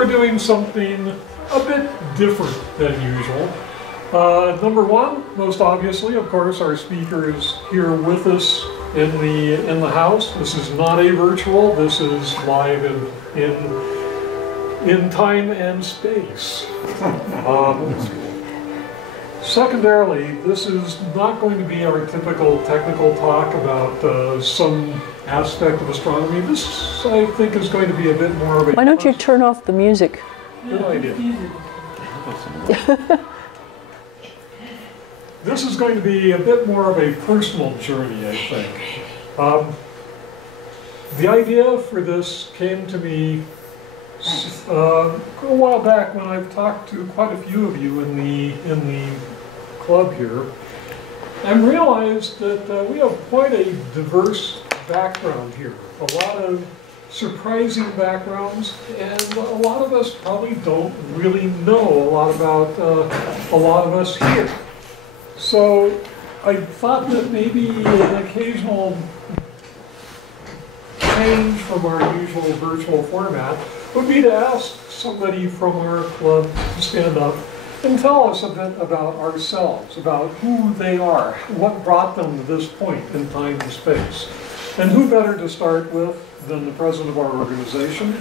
we're doing something a bit different than usual. Number one, most obviously, of course, our speaker is here with us in the house. This is not a virtual. This is live in time and space. Secondarily, this is not going to be our typical technical talk about some aspect of astronomy. This, I think, is going to be a bit more of a... Why don't you turn off the music? Good idea. This is going to be a bit more of a personal journey, I think. The idea for this came to me a while back when I've talked to quite a few of you in the club here, and realized that we have quite a diverse background here. A lot of surprising backgrounds, and a lot of us probably don't really know a lot about a lot of us here. So I thought that maybe an occasional change from our usual virtual format would be to ask somebody from our club to stand up and tell us a bit about ourselves, about who they are, what brought them to this point in time and space. And who better to start with than the president of our organization.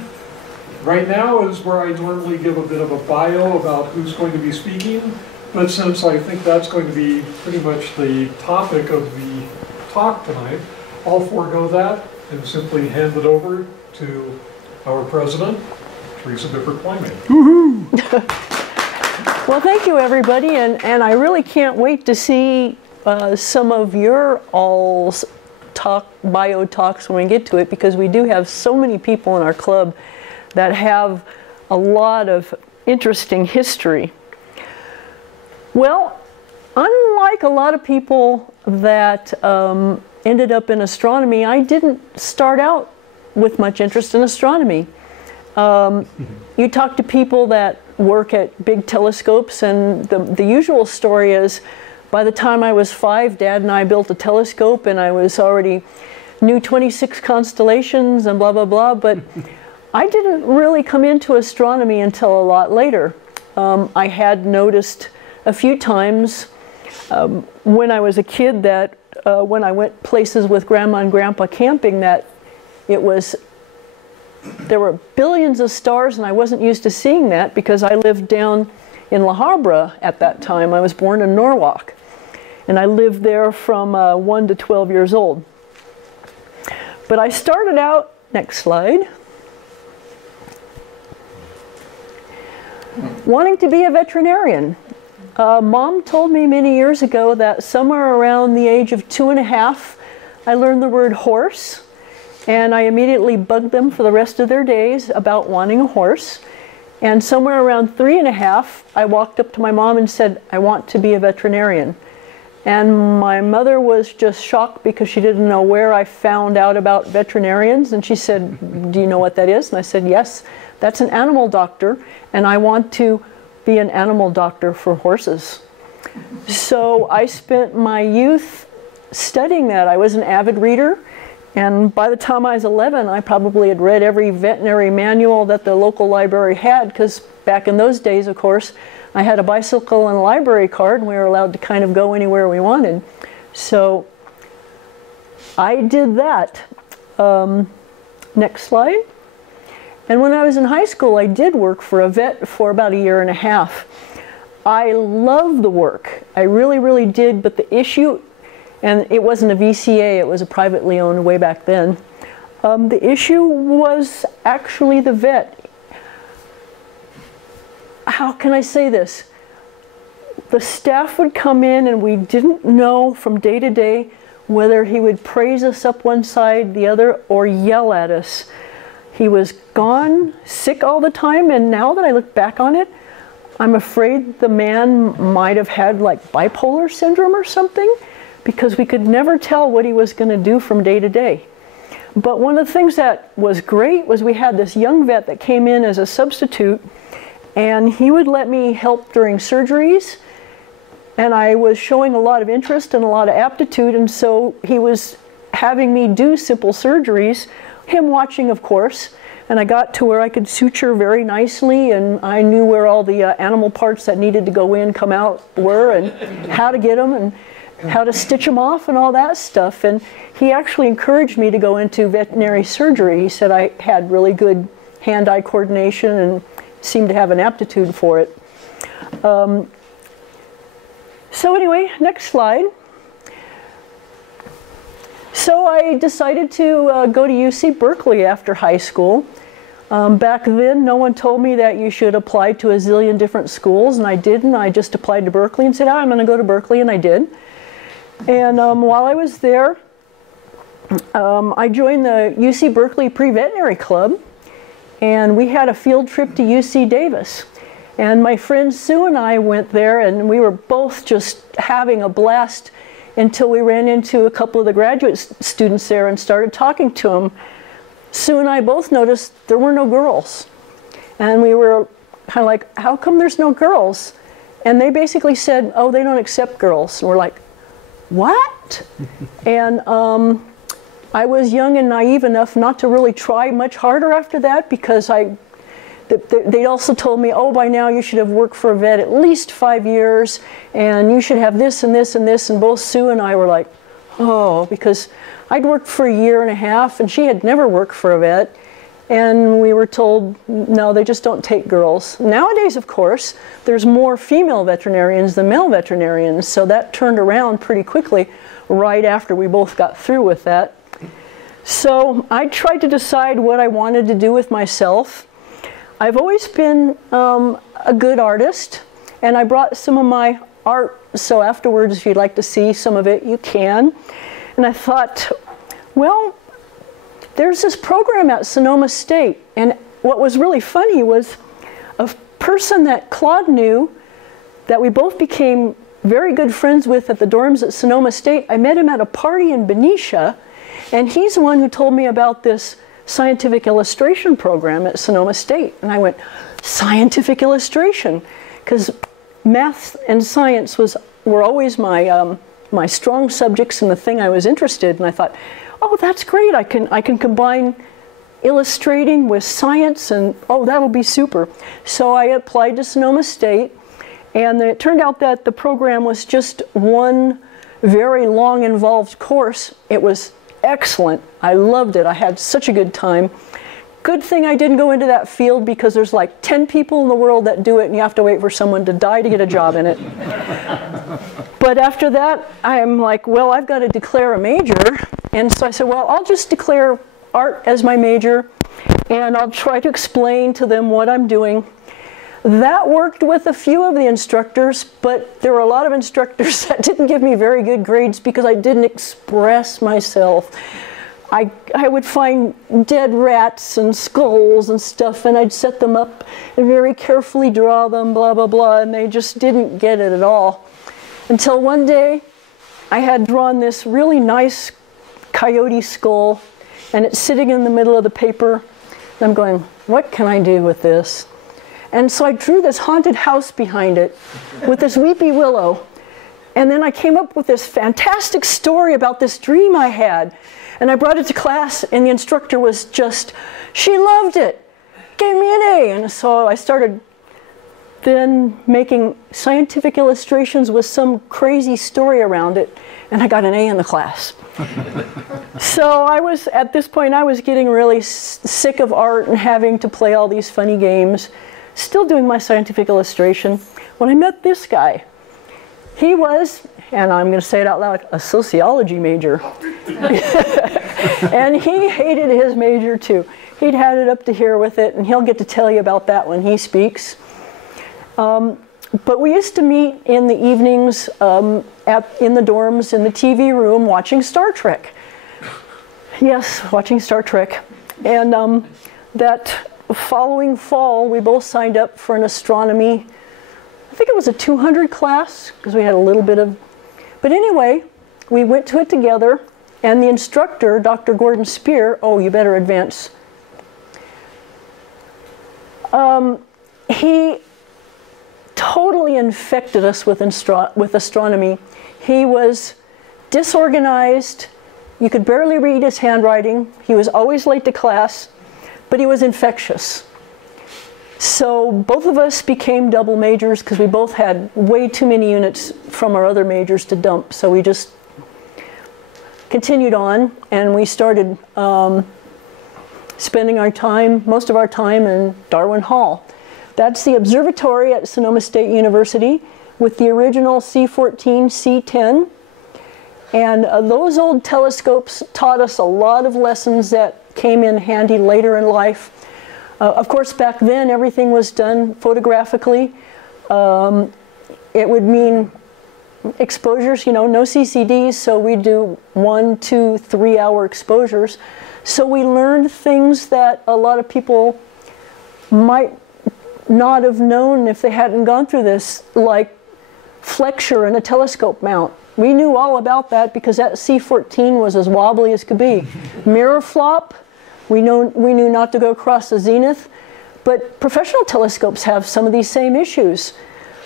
Right now is where I normally give a bit of a bio about who's going to be speaking, but since I think that's going to be pretty much the topic of the talk tonight, I'll forego that and simply hand it over to our president, Teresa Bippert Plymate. Woohoo! Well, thank you, everybody, and I really can't wait to see some of your all's bio talks when we get to it, because we do have so many people in our club that have a lot of interesting history. Well, unlike a lot of people that ended up in astronomy, I didn't start out with much interest in astronomy. You talk to people that work at big telescopes, and the usual story is, by the time I was 5, Dad and I built a telescope, and I was already knew 26 constellations and blah, blah, blah. But I didn't really come into astronomy until a lot later. I had noticed a few times when I was a kid that when I went places with Grandma and Grandpa camping, that there were billions of stars, and I wasn't used to seeing that because I lived down in La Habra at that time. I was born in Norwalk, and I lived there from 1 to 12 years old. But I started out, next slide, wanting to be a veterinarian. Mom told me many years ago that somewhere around the age of 2.5, I learned the word horse, and I immediately bugged them for the rest of their days about wanting a horse. And somewhere around 3.5, I walked up to my mom and said, I want to be a veterinarian. And my mother was just shocked because she didn't know where I found out about veterinarians. And she said, do you know what that is? And I said, yes, that's an animal doctor, and I want to be an animal doctor for horses. So I spent my youth studying that. I was an avid reader. And by the time I was 11, I probably had read every veterinary manual that the local library had, because back in those days, of course, I had a bicycle and a library card, and we were allowed to kind of go anywhere we wanted. So I did that. Next slide. And when I was in high school, I did work for a vet for about 1.5 years. I loved the work. I really, really did, but the issue, and it wasn't a VCA, it was a privately owned way back then. The issue was actually the vet. How can I say this? The staff would come in, and we didn't know from day to day whether he would praise us up one side, the other, or yell at us. He was gone, sick all the time, and now that I look back on it, I'm afraid the man might have had like bipolar syndrome or something, because we could never tell what he was going to do from day to day. But one of the things that was great was we had this young vet that came in as a substitute, and he would let me help during surgeries, and I was showing a lot of interest and a lot of aptitude, and so he was having me do simple surgeries, him watching, of course, And I got to where I could suture very nicely, and I knew where all the animal parts that needed to go in, come out were, and how to get them, and how to stitch them off, and all that stuff. And he actually encouraged me to go into veterinary surgery. He said I had really good hand-eye coordination and seemed to have an aptitude for it. So anyway, next slide. So I decided to go to UC Berkeley after high school. Back then, no one told me that you should apply to a zillion different schools, and I didn't. I just applied to Berkeley and said, I'm going to go to Berkeley, and I did. And while I was there, I joined the UC Berkeley Pre-Veterinary Club, and we had a field trip to UC Davis. And my friend Sue and I went there, and we were both just having a blast until we ran into a couple of the graduate students there and started talking to them. Sue and I both noticed there were no girls. And we were kind of like, how come there's no girls? And they basically said, oh, they don't accept girls. And we're like, what? And I was young and naive enough not to really try much harder after that, because they also told me, oh, by now you should have worked for a vet at least 5 years, and you should have this and this and this. And both Sue and I were like, oh, because I'd worked for a year and a half, and she had never worked for a vet. And we were told, no, they just don't take girls. Nowadays, of course, there's more female veterinarians than male veterinarians, so that turned around pretty quickly right after we both got through with that. So I tried to decide what I wanted to do with myself. I've always been a good artist, and I brought some of my art, so afterwards, if you'd like to see some of it, you can. And I thought, well, there's this program at Sonoma State, and what was really funny was a person that Claude knew, that we both became very good friends with at the dorms at Sonoma State. I met him at a party in Benicia, and he's the one who told me about this scientific illustration program at Sonoma State. And I went, scientific illustration? Because math and science were always my, my strong subjects and the thing I was interested in. And I thought, oh, that's great. I can combine illustrating with science, and oh, that'll be super. So I applied to Sonoma State, and it turned out that the program was just one very long, involved course. It was excellent. I loved it. I had such a good time. Good thing I didn't go into that field, because there's like 10 people in the world that do it, and you have to wait for someone to die to get a job in it. But after that, I'm like, well, I've got to declare a major. And so I said, well, I'll just declare art as my major, and I'll try to explain to them what I'm doing. That worked with a few of the instructors, but there were a lot of instructors that didn't give me very good grades because I didn't express myself. I would find dead rats and skulls and stuff, and I'd set them up and very carefully draw them, blah, blah, blah, and they just didn't get it at all. Until one day, I had drawn this really nice coyote skull, and it's sitting in the middle of the paper, and I'm going, what can I do with this? And so I drew this haunted house behind it with this weepy willow. And then I came up with this fantastic story about this dream I had. And I brought it to class, and the instructor was just, she loved it, gave me an A. And so I started then making scientific illustrations with some crazy story around it, and I got an A in the class. So at this point, I was getting really sick of art and having to play all these funny games. Still doing my scientific illustration, when I met this guy. He was, and I'm going to say it out loud, a sociology major. And he hated his major too. He'd had it up to here with it, and he'll get to tell you about that when he speaks. But we used to meet in the evenings in the dorms in the TV room watching Star Trek. Yes, watching Star Trek. And that following fall, we both signed up for an astronomy, I think it was a 200 class, because we had a little bit of, but anyway, we went to it together, and the instructor, Dr. Gordon Spear, oh, you better advance. He totally infected us with astronomy. He was disorganized. You could barely read his handwriting. He was always late to class. but he was infectious. So both of us became double majors because we both had way too many units from our other majors to dump. So we just continued on, and we started spending most of our time in Darwin Hall. That's the observatory at Sonoma State University with the original C14, C10. And those old telescopes taught us a lot of lessons that came in handy later in life. Of course, back then, everything was done photographically. It would mean exposures, no CCDs, so we do 1, 2, 3 hour exposures. So we learned things that a lot of people might not have known if they hadn't gone through this, like flexure in a telescope mount. We knew all about that because that C14 was as wobbly as could be. Mirror flop, we knew not to go across the zenith, but professional telescopes have some of these same issues.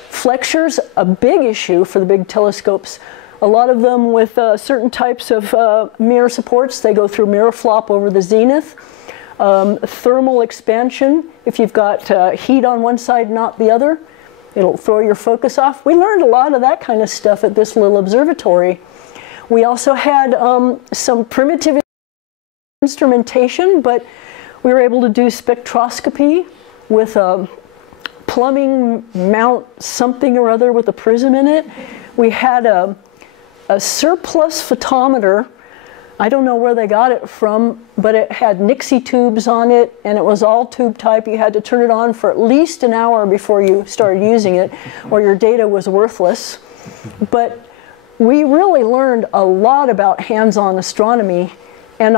Flexure's a big issue for the big telescopes. A lot of them with certain types of mirror supports, they go through mirror flop over the zenith. Thermal expansion, if you've got heat on one side, not the other, it'll throw your focus off. We learned a lot of that kind of stuff at this little observatory. We also had some primitive instrumentation, but we were able to do spectroscopy with a plumbing mount something or other with a prism in it. We had a surplus photometer. I don't know where they got it from, but it had Nixie tubes on it, and it was all tube type. You had to turn it on for at least an hour before you started using it, or your data was worthless. But we really learned a lot about hands-on astronomy, and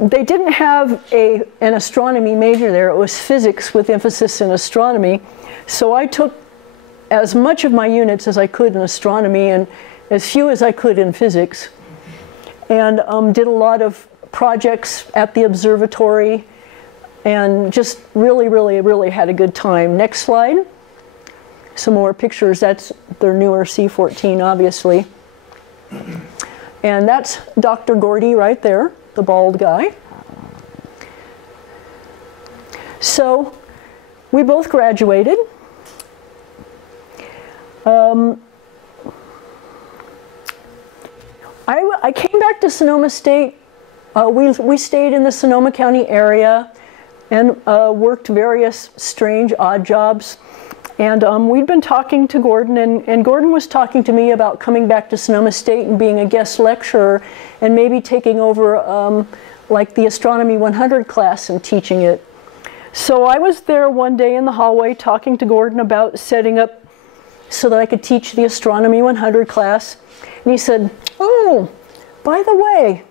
they didn't have an astronomy major there. It was physics with emphasis in astronomy. So I took as much of my units as I could in astronomy and as few as I could in physics. And did a lot of projects at the observatory and just really had a good time. Next slide. Some more pictures. That's their newer C14, obviously. And that's Dr. Gordy right there, the bald guy. So we both graduated. I came back to Sonoma State. We stayed in the Sonoma County area and worked various strange odd jobs. And we'd been talking to Gordon, and Gordon was talking to me about coming back to Sonoma State and being a guest lecturer and maybe taking over like the Astronomy 100 class and teaching it. So I was there one day in the hallway talking to Gordon about setting up so that I could teach the Astronomy 100 class. And he said, "Oh, by the way,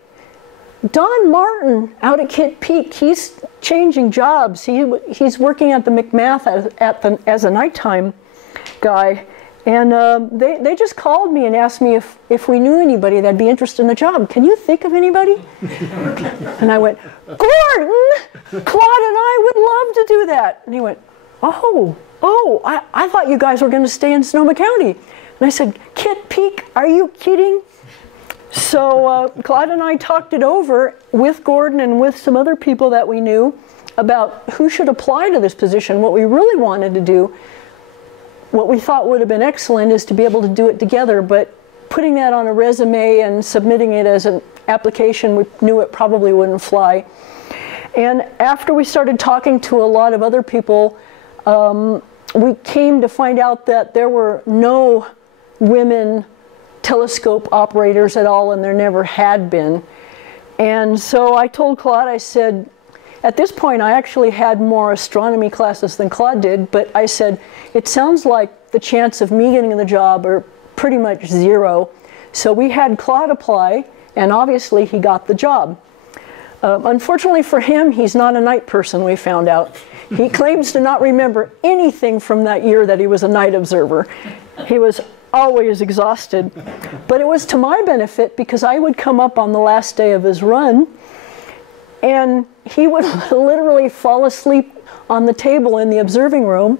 Don Martin out at Kitt Peak, he's changing jobs. He's working at the McMath as a nighttime guy. And they just called me and asked me if we knew anybody that'd be interested in the job. Can you think of anybody?" And I went, "Gordon, Claude and I would love to do that." And he went, oh, I thought you guys were going to stay in Sonoma County." And I said, "Kitt Peak, are you kidding?" So Claude and I talked it over with Gordon and with some other people that we knew about who should apply to this position. What we really wanted to do, what we thought would have been excellent, is to be able to do it together, but putting that on a resume and submitting it as an application, we knew it probably wouldn't fly. And after we started talking to a lot of other people, we came to find out that there were no women telescope operators at all, and there never had been. And so I told Claude, I said, at this point I actually had more astronomy classes than Claude did, but I said, it sounds like the chance of me getting the job are pretty much zero. So we had Claude apply, and obviously he got the job. Unfortunately for him, he's not a night person, we found out. He claims to not remember anything from that year that he was a night observer. He was always exhausted. But it was to my benefit because I would come up on the last day of his run and he would literally fall asleep on the table in the observing room.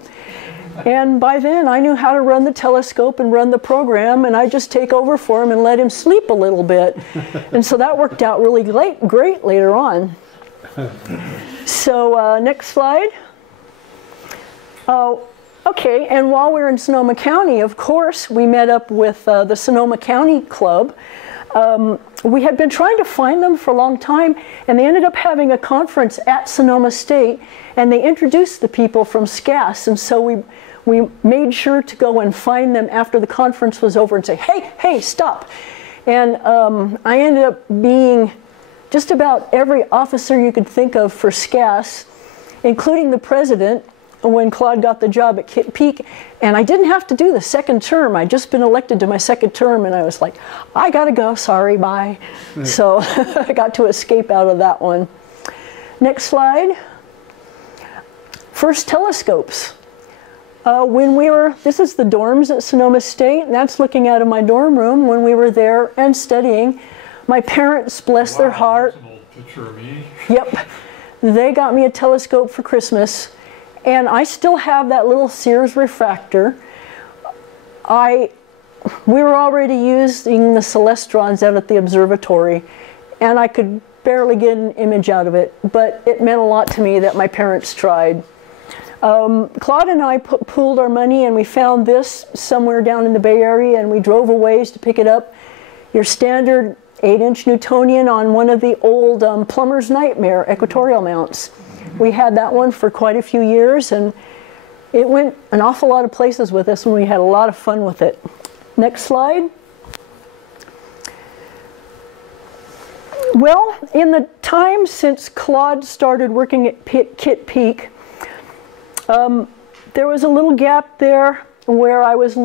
And by then I knew how to run the telescope and run the program, and I'd just take over for him and let him sleep a little bit. And so that worked out really great later on. So next slide. Okay, and while we were in Sonoma County, of course, we met up with the Sonoma County Club. We had been trying to find them for a long time, and they ended up having a conference at Sonoma State, and they introduced the people from SCAS, and so we made sure to go and find them after the conference was over and say, hey, stop. And I ended up being just about every officer you could think of for SCAS, including the president, when Claude got the job at Kitt Peak. And I didn't have to do the second term. I'd just been elected to my second term, and I was like, I gotta go, sorry, bye. So I got to escape out of that one. Next slide. First telescopes. This is the dorms at Sonoma State, and that's looking out of my dorm room when we were there and studying. My parents, bless their heart. That's an old picture of me. Yep. They got me a telescope for Christmas. And I still have that little Sears refractor. We were already using the Celestrons out at the observatory, and I could barely get an image out of it, but it meant a lot to me that my parents tried. Claude and I pooled our money, and we found this somewhere down in the Bay Area, and we drove a ways to pick it up. Your standard 8-inch Newtonian on one of the old plumber's nightmare equatorial mounts. We had that one for quite a few years, and it went an awful lot of places with us, and we had a lot of fun with it. Next slide. Well, in the time since Claude started working at Kitt Peak, there was a little gap there where I was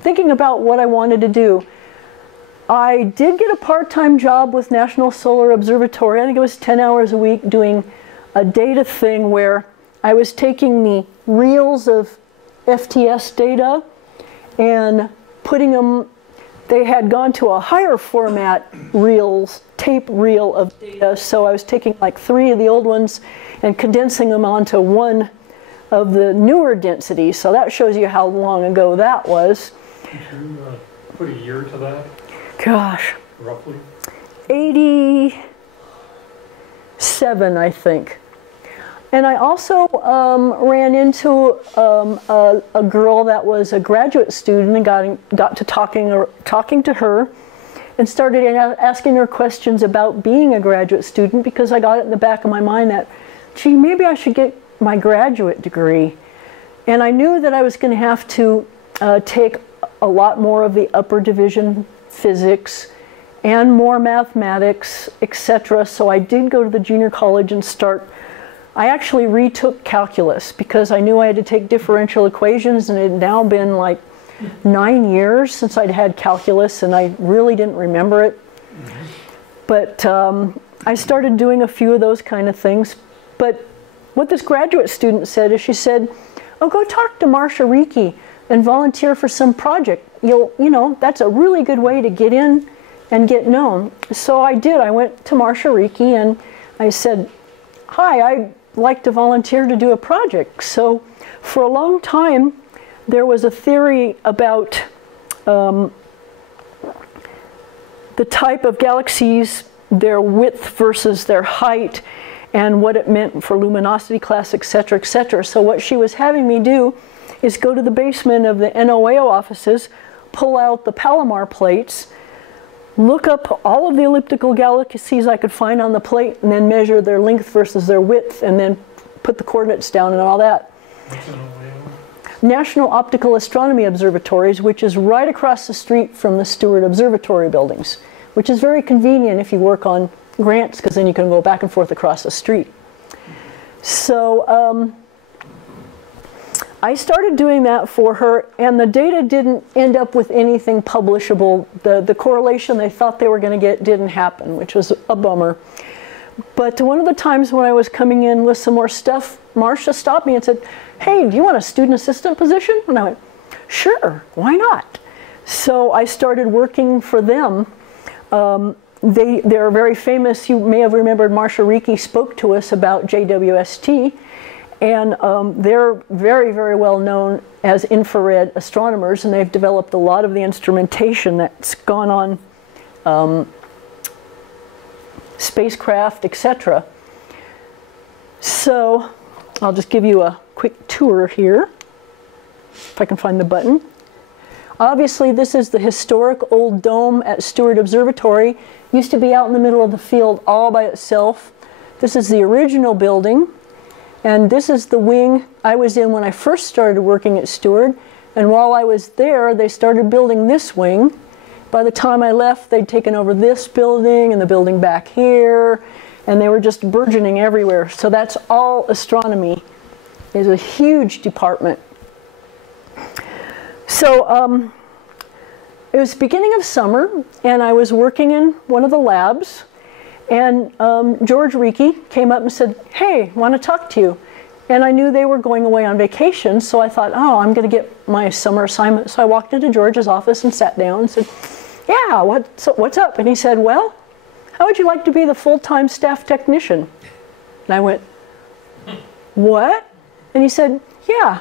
thinking about what I wanted to do. I did get a part-time job with National Solar Observatory. I think it was 10 hours a week doing a data thing where I was taking the reels of FTS data and putting them, they had gone to a higher format tape reel of data, so I was taking like 3 of the old ones and condensing them onto one of the newer densities. So that shows you how long ago that was. Did you put a year to that? Gosh. Roughly? 87, I think. And I also ran into a girl that was a graduate student and got to talking to her and started asking her questions about being a graduate student, because I got it in the back of my mind that, gee, maybe I should get my graduate degree. And I knew that I was going to have to take a lot more of the upper division physics and more mathematics, etc. So I did go to the junior college and I actually retook calculus because I knew I had to take differential equations, and it had now been like 9 years since I'd had calculus, and I really didn't remember it. But I started doing a few of those kind of things. But what this graduate student said is, she said, oh, go talk to Marcia Ricci and volunteer for some project. You know, that's a really good way to get in and get known. So I did. I went to Marcia Ricci and I said, hi, I'd like to volunteer to do a project. So for a long time, there was a theory about the type of galaxies, their width versus their height, and what it meant for luminosity class, etc., etc. So what she was having me do is go to the basement of the NOAO offices, pull out the Palomar plates, look up all of the elliptical galaxies I could find on the plate, and then measure their length versus their width, and then put the coordinates down and all that. What's NOAO? National Optical Astronomy Observatories, which is right across the street from the Stewart Observatory buildings, which is very convenient if you work on grants, because then you can go back and forth across the street. So I started doing that for her, and the data didn't end up with anything publishable. The correlation they thought they were going to get didn't happen, which was a bummer. But one of the times when I was coming in with some more stuff, Marcia stopped me and said, hey, do you want a student assistant position? And I went, sure, why not? So I started working for them. They're very famous. You may have remembered Marcia Ricci spoke to us about JWST. And they're very, very well known as infrared astronomers, and they've developed a lot of the instrumentation that's gone on spacecraft, etc. So I'll just give you a quick tour here, if I can find the button. Obviously, this is the historic old dome at Stewart Observatory. Used to be out in the middle of the field all by itself. This is the original building, and this is the wing I was in when I first started working at Stewart. And while I was there, they started building this wing. By the time I left, they'd taken over this building and the building back here, and they were just burgeoning everywhere. So that's all astronomy. It's a huge department. So it was beginning of summer, and I was working in one of the labs, and George Reiki came up and said, "Hey, want to talk to you." And I knew they were going away on vacation, so I thought, oh, I'm going to get my summer assignment. So I walked into George's office and sat down and said, "Yeah, what's up?" And he said, "Well, how would you like to be the full-time staff technician?" And I went, "What?" And he said, "Yeah,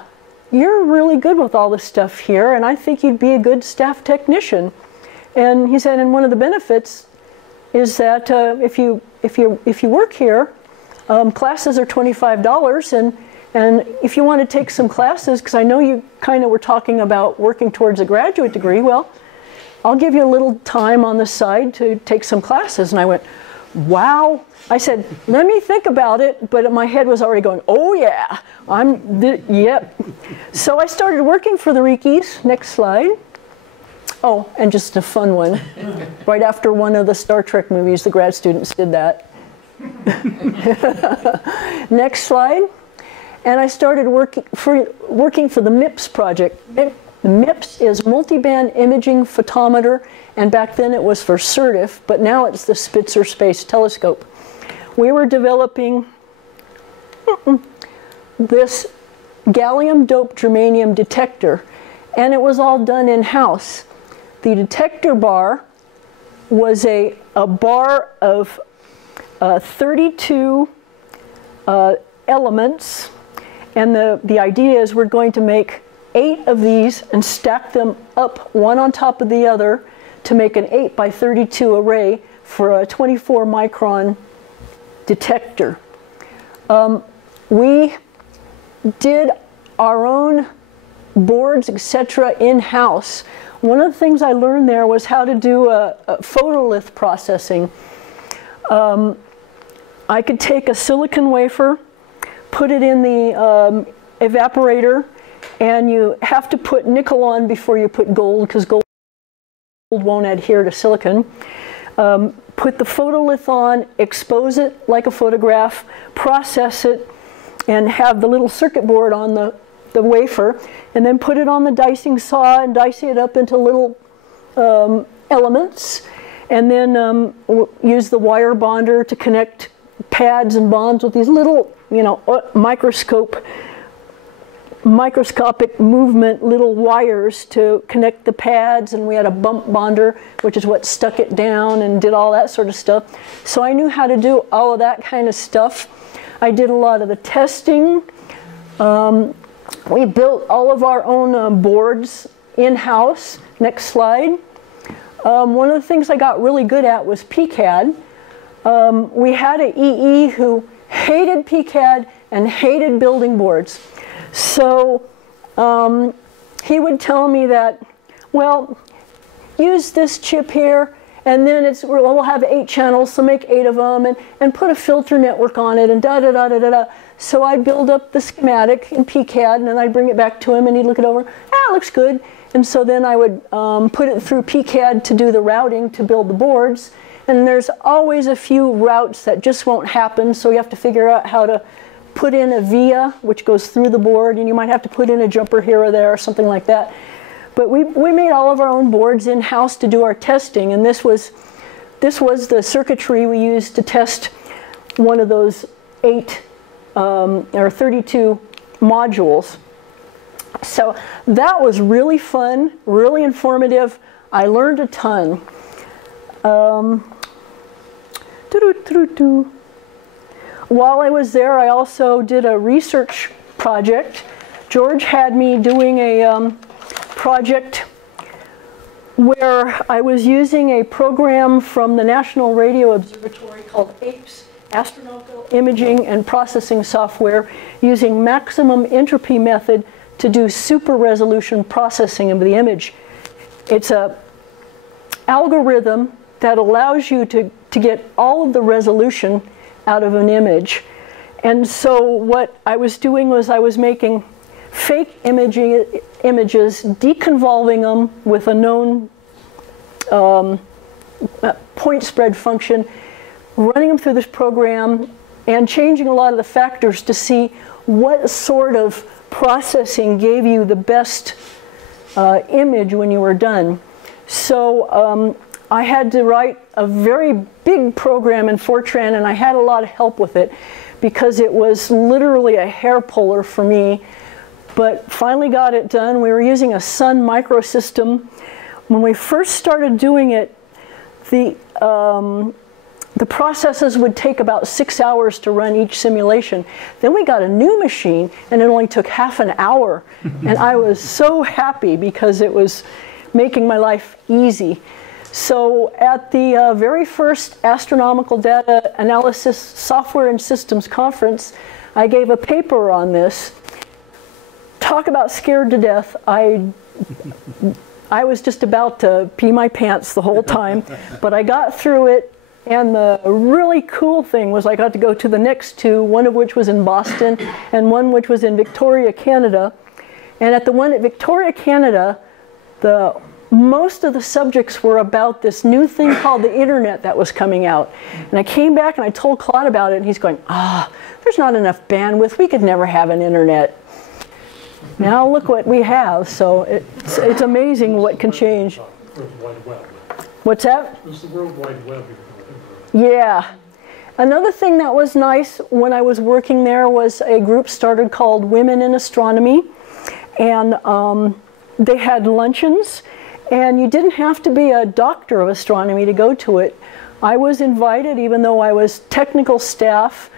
you're really good with all this stuff here, and I think you'd be a good staff technician." And he said, and one of the benefits is that if you work here, classes are $25, and if you want to take some classes, because I know you kind of were talking about working towards a graduate degree, well, I'll give you a little time on the side to take some classes. And I went, wow. I said, let me think about it, but my head was already going, oh yeah, yep. So I started working for the Reikis. Next slide. Oh, and just a fun one. Right after one of the Star Trek movies, the grad students did that. Next slide. And I started working for the MIPS project. The MIPS is Multiband Imaging Photometer, and back then it was for SIRTIF, but now it's the Spitzer Space Telescope. We were developing this gallium-doped germanium detector, and it was all done in-house. The detector bar was a bar of 32 elements, and the idea is we're going to make 8 of these and stack them up one on top of the other to make an 8 by 32 array for a 24 micron detector. We did our own boards, etc. in-house. One of the things I learned there was how to do a photolith processing. I could take a silicon wafer, put it in the evaporator, and you have to put nickel on before you put gold, because gold won't adhere to silicon. Put the photolith on, expose it like a photograph, process it, and have the little circuit board on the wafer, and then put it on the dicing saw and dice it up into little elements, and then use the wire bonder to connect pads and bonds with these little, microscopic movement little wires to connect the pads, and we had a bump bonder, which is what stuck it down and did all that sort of stuff. So I knew how to do all of that kind of stuff. I did a lot of the testing. We built all of our own boards in-house. Next slide. One of the things I got really good at was PCAD. We had an EE who hated PCAD and hated building boards. So he would tell me that, well, use this chip here, and then we'll have 8 channels, so make 8 of them, and put a filter network on it, and da-da-da-da-da-da. So I'd build up the schematic in PCAD, and then I'd bring it back to him, and he'd look it over. It looks good. And so then I would put it through PCAD to do the routing to build the boards. And there's always a few routes that just won't happen, so you have to figure out how to put in a via, which goes through the board, and you might have to put in a jumper here or there or something like that. But we made all of our own boards in-house to do our testing, and this was the circuitry we used to test one of those 8 or 32 modules. So that was really fun, really informative. I learned a ton. While I was there, I also did a research project. George had me doing a project where I was using a program from the National Radio Observatory called APES, astronomical imaging and processing software using maximum entropy method to do super resolution processing of the image. It's a algorithm that allows you to get all of the resolution out of an image. And so what I was doing was I was making fake images, deconvolving them with a known point spread function, running them through this program and changing a lot of the factors to see what sort of processing gave you the best image when you were done. So I had to write a very big program in Fortran, and I had a lot of help with it because it was literally a hair puller for me, but finally got it done. We were using a Sun microsystem. When we first started doing it, the processes would take about 6 hours to run each simulation. Then we got a new machine, and it only took half an hour. And I was so happy because it was making my life easy. So at the very first Astronomical Data Analysis Software and Systems Conference, I gave a paper on this. Talk about scared to death. I was just about to pee my pants the whole time, but I got through it. And the really cool thing was I got to go to the next two, one of which was in Boston and one which was in Victoria, Canada. And at the one at Victoria, Canada, most of the subjects were about this new thing called the internet that was coming out. And I came back and I told Claude about it, and he's going, there's not enough bandwidth. We could never have an internet. Now look what we have. So it's amazing what can change. What's that? It's the World Wide Web. Yeah. Another thing that was nice when I was working there was a group started called Women in Astronomy. And they had luncheons. And you didn't have to be a doctor of astronomy to go to it. I was invited, even though I was technical staff.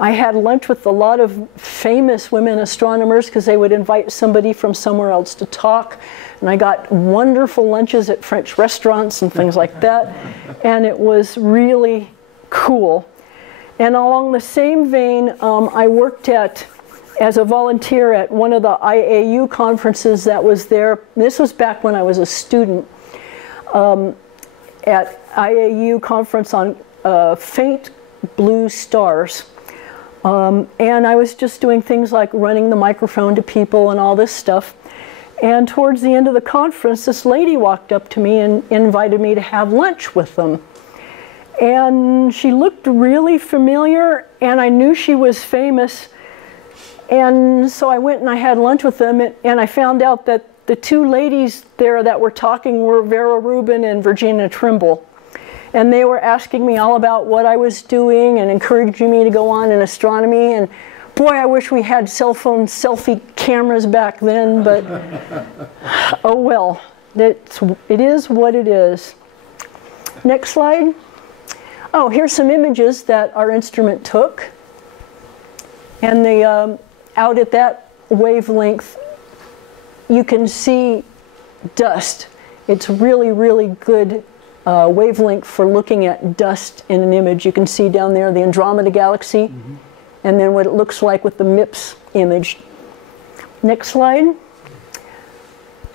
I had lunch with a lot of famous women astronomers because they would invite somebody from somewhere else to talk. And I got wonderful lunches at French restaurants and things like that. And it was really cool. And along the same vein, I worked as a volunteer at one of the IAU conferences that was there. This was back when I was a student at IAU conference on faint blue stars. And I was just doing things like running the microphone to people and all this stuff. And towards the end of the conference, this lady walked up to me and invited me to have lunch with them. And she looked really familiar, and I knew she was famous. And so I went and I had lunch with them, and I found out that the two ladies there that were talking were Vera Rubin and Virginia Trimble. And they were asking me all about what I was doing and encouraging me to go on in astronomy. And boy, I wish we had cell phone selfie cameras back then, but oh well, it is what it is. Next slide. Oh, here's some images that our instrument took. And out at that wavelength, you can see dust. It's really, really good wavelength for looking at dust in an image. You can see down there the Andromeda Galaxy, and then what it looks like with the MIPS image. Next slide.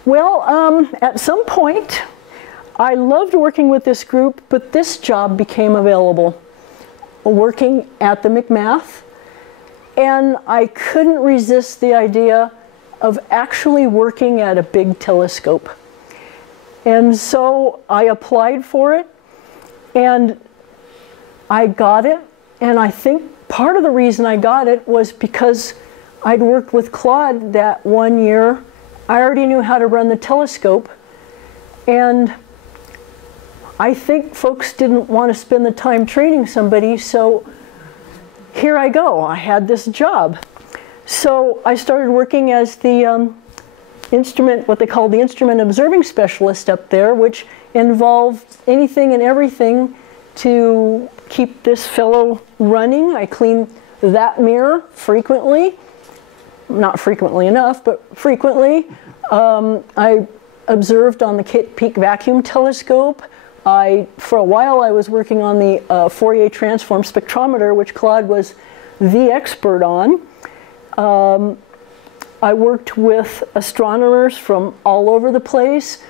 Well, at some point, I loved working with this group, but this job became available, working at the McMath. And I couldn't resist the idea of actually working at a big telescope. And so I applied for it, and I got it. And I think part of the reason I got it was because I'd worked with Claude that one year. I already knew how to run the telescope. And I think folks didn't want to spend the time training somebody, so here I go. I had this job. So I started working as the instrument, what they call the instrument observing specialist up there, which involved anything and everything to keep this fellow running. I clean that mirror frequently. Not frequently enough, but frequently. I observed on the Kitt Peak Vacuum Telescope, for a while I was working on the Fourier transform spectrometer, which Claude was the expert on. I worked with astronomers from all over the place.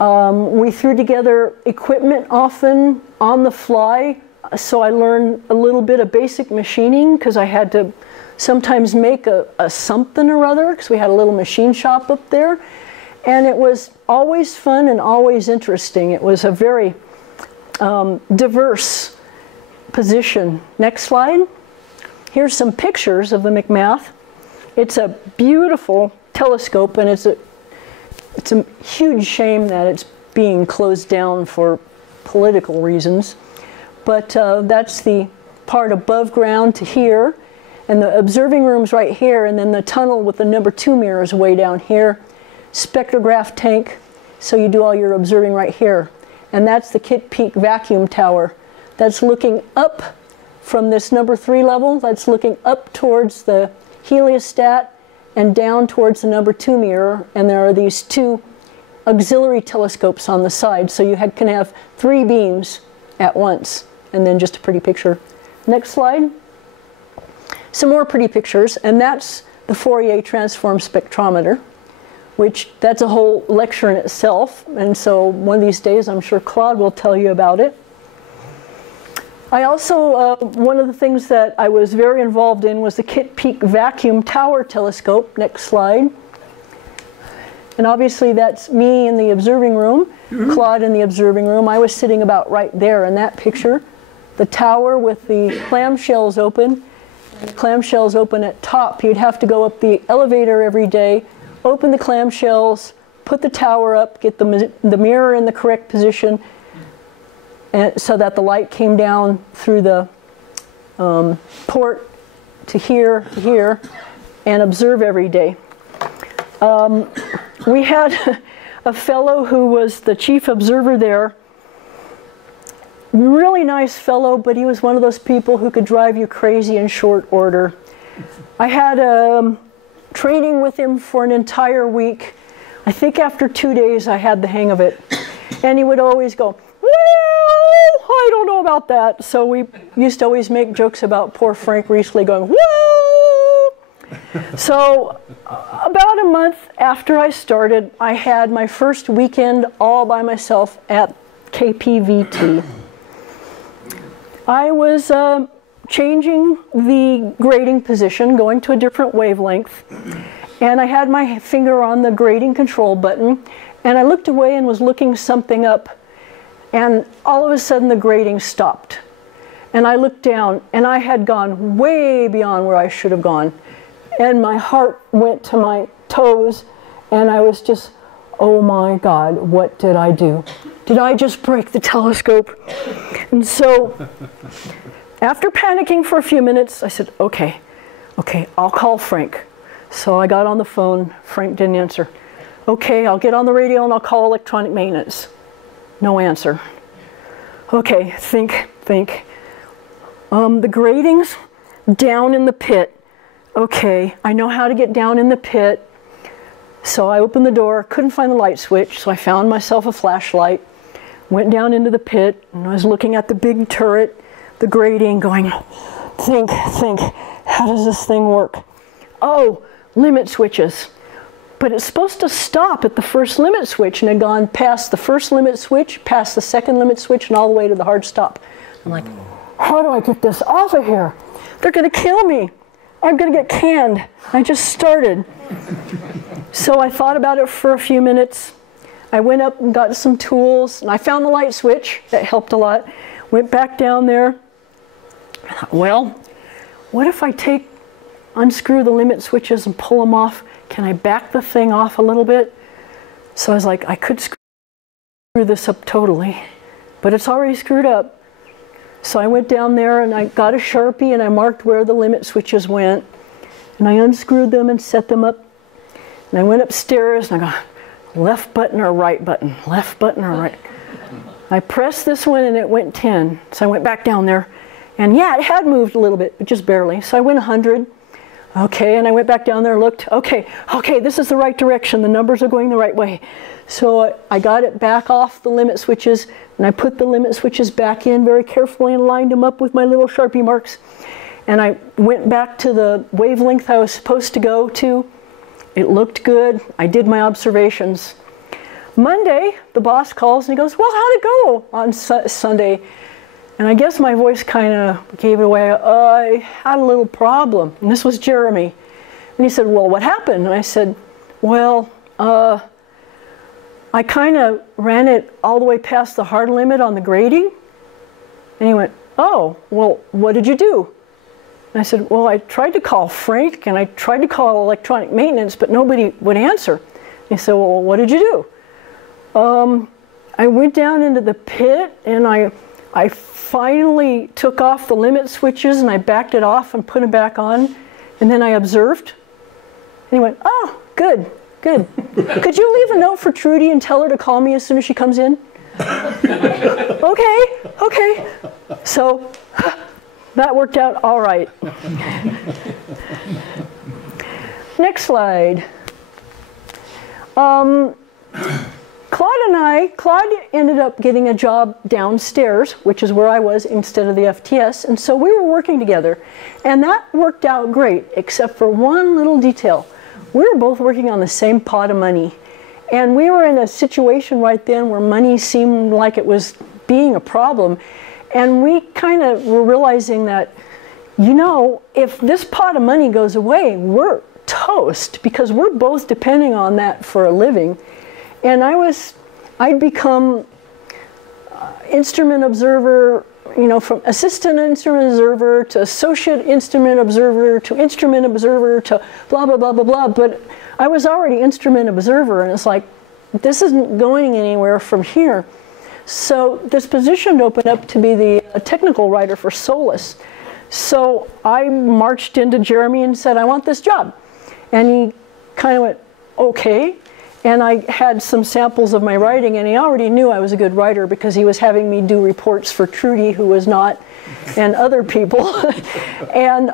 We threw together equipment often on the fly, so I learned a little bit of basic machining because I had to sometimes make a something or other because we had a little machine shop up there. And it was always fun and always interesting. It was a very diverse position. Next slide. Here's some pictures of the McMath. It's a beautiful telescope, and it's a huge shame that it's being closed down for political reasons. But that's the part above ground to here, and the observing room's right here, and then the tunnel with the #2 mirror is way down here. Spectrograph tank, so you do all your observing right here. And that's the Kitt Peak vacuum tower. That's looking up from this #3 level. That's looking up towards the heliostat and down towards the #2 mirror. And there are these 2 auxiliary telescopes on the side, so you can have 3 beams at once. And then just a pretty picture. Next slide. Some more pretty pictures, and that's the Fourier transform spectrometer, which that's a whole lecture in itself, and so one of these days I'm sure Claude will tell you about it. I also, one of the things that I was very involved in was the Kitt Peak Vacuum Tower Telescope. Next slide. And obviously that's me in the observing room, Claude in the observing room. I was sitting about right there in that picture. The tower with the clamshells open. The clamshells open at top. You'd have to go up the elevator every day, open the clamshells, put the tower up, get the mirror in the correct position, and so that the light came down through the port to here, and observe every day. We had a fellow who was the chief observer there. Really nice fellow, but he was one of those people who could drive you crazy in short order. I had training with him for an entire week. I think after 2 days I had the hang of it. And he would always go, "Well, I don't know about that." So we used to always make jokes about poor Frank Riessley going, "Well." So about a month after I started, I had my first weekend all by myself at KPVT. I was changing the grading position, going to a different wavelength, and I had my finger on the grading control button, and I looked away and was looking something up, and all of a sudden the grading stopped. And I looked down, and I had gone way beyond where I should have gone, and my heart went to my toes, and I was just, oh my God, what did I do? Did I just break the telescope? And so, after panicking for a few minutes, I said, okay, I'll call Frank. So I got on the phone. Frank didn't answer. Okay, I'll get on the radio and I'll call electronic maintenance. No answer. Okay, think. The grading's down in the pit. Okay, I know how to get down in the pit. So I opened the door, couldn't find the light switch, so I found myself a flashlight, went down into the pit, and I was looking at the big turret, the grading, going, think, how does this thing work? Oh, limit switches. But it's supposed to stop at the first limit switch, and had gone past the first limit switch, past the second limit switch, and all the way to the hard stop. I'm like, how do I get this off of here? They're gonna kill me. I'm gonna get canned. I just started. So I thought about it for a few minutes. I went up and got some tools, and I found the light switch. That helped a lot. Went back down there. I thought, well, what if I unscrew the limit switches and pull them off? Can I back the thing off a little bit? So I was like, I could screw this up totally, but it's already screwed up. So I went down there and I got a Sharpie and I marked where the limit switches went. And I unscrewed them and set them up. And I went upstairs and I go, left button or right button, left button or right. I pressed this one and it went 10. So I went back down there. And yeah, it had moved a little bit, but just barely. So I went 100. Okay, and I went back down there and looked. Okay, this is the right direction. The numbers are going the right way. So I got it back off the limit switches, and I put the limit switches back in very carefully and lined them up with my little Sharpie marks. And I went back to the wavelength I was supposed to go to. It looked good. I did my observations. Monday, the boss calls and he goes, well, how'd it go on Sunday? And I guess my voice kind of gave it away. I had a little problem. And this was Jeremy. And he said, well, what happened? And I said, well, I kind of ran it all the way past the hard limit on the grading. And he went, oh, well, what did you do? And I said, well, I tried to call Frank and I tried to call electronic maintenance, but nobody would answer. And he said, well, what did you do? I went down into the pit and I finally took off the limit switches and I backed it off and put them back on. And then I observed. And he went, oh, good, good. Could you leave a note for Trudy and tell her to call me as soon as she comes in? Okay. So that worked out all right. Next slide. Claude ended up getting a job downstairs, which is where I was instead of the FTS, and so we were working together. And that worked out great, except for one little detail. We were both working on the same pot of money. And we were in a situation right then where money seemed like it was being a problem. And we kind of were realizing that, you know, if this pot of money goes away, we're toast, because we're both depending on that for a living. And I'd become instrument observer, you know, from assistant instrument observer to associate instrument observer to instrument observer to blah, blah, blah, blah, blah. But I was already instrument observer, and it's like, this isn't going anywhere from here. So this position opened up to be the technical writer for Solus. So I marched into Jeremy and said, I want this job. And he kind of went, okay. And I had some samples of my writing, and he already knew I was a good writer because he was having me do reports for Trudy, who was not, and other people. And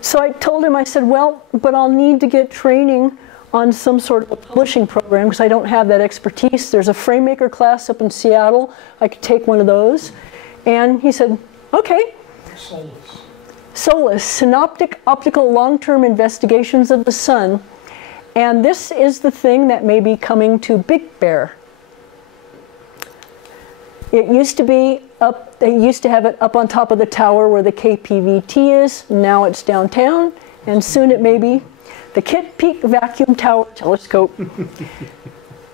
so I told him, I said, well, but I'll need to get training on some sort of a publishing program because I don't have that expertise. There's a FrameMaker class up in Seattle. I could take one of those. And he said, okay. Solus, Synoptic Optical Long-Term Investigations of the Sun. And this is the thing that may be coming to Big Bear. It used to be up, they used to have it up on top of the tower where the KPVT is. Now it's downtown, and soon it may be the Kitt Peak Vacuum Tower Telescope.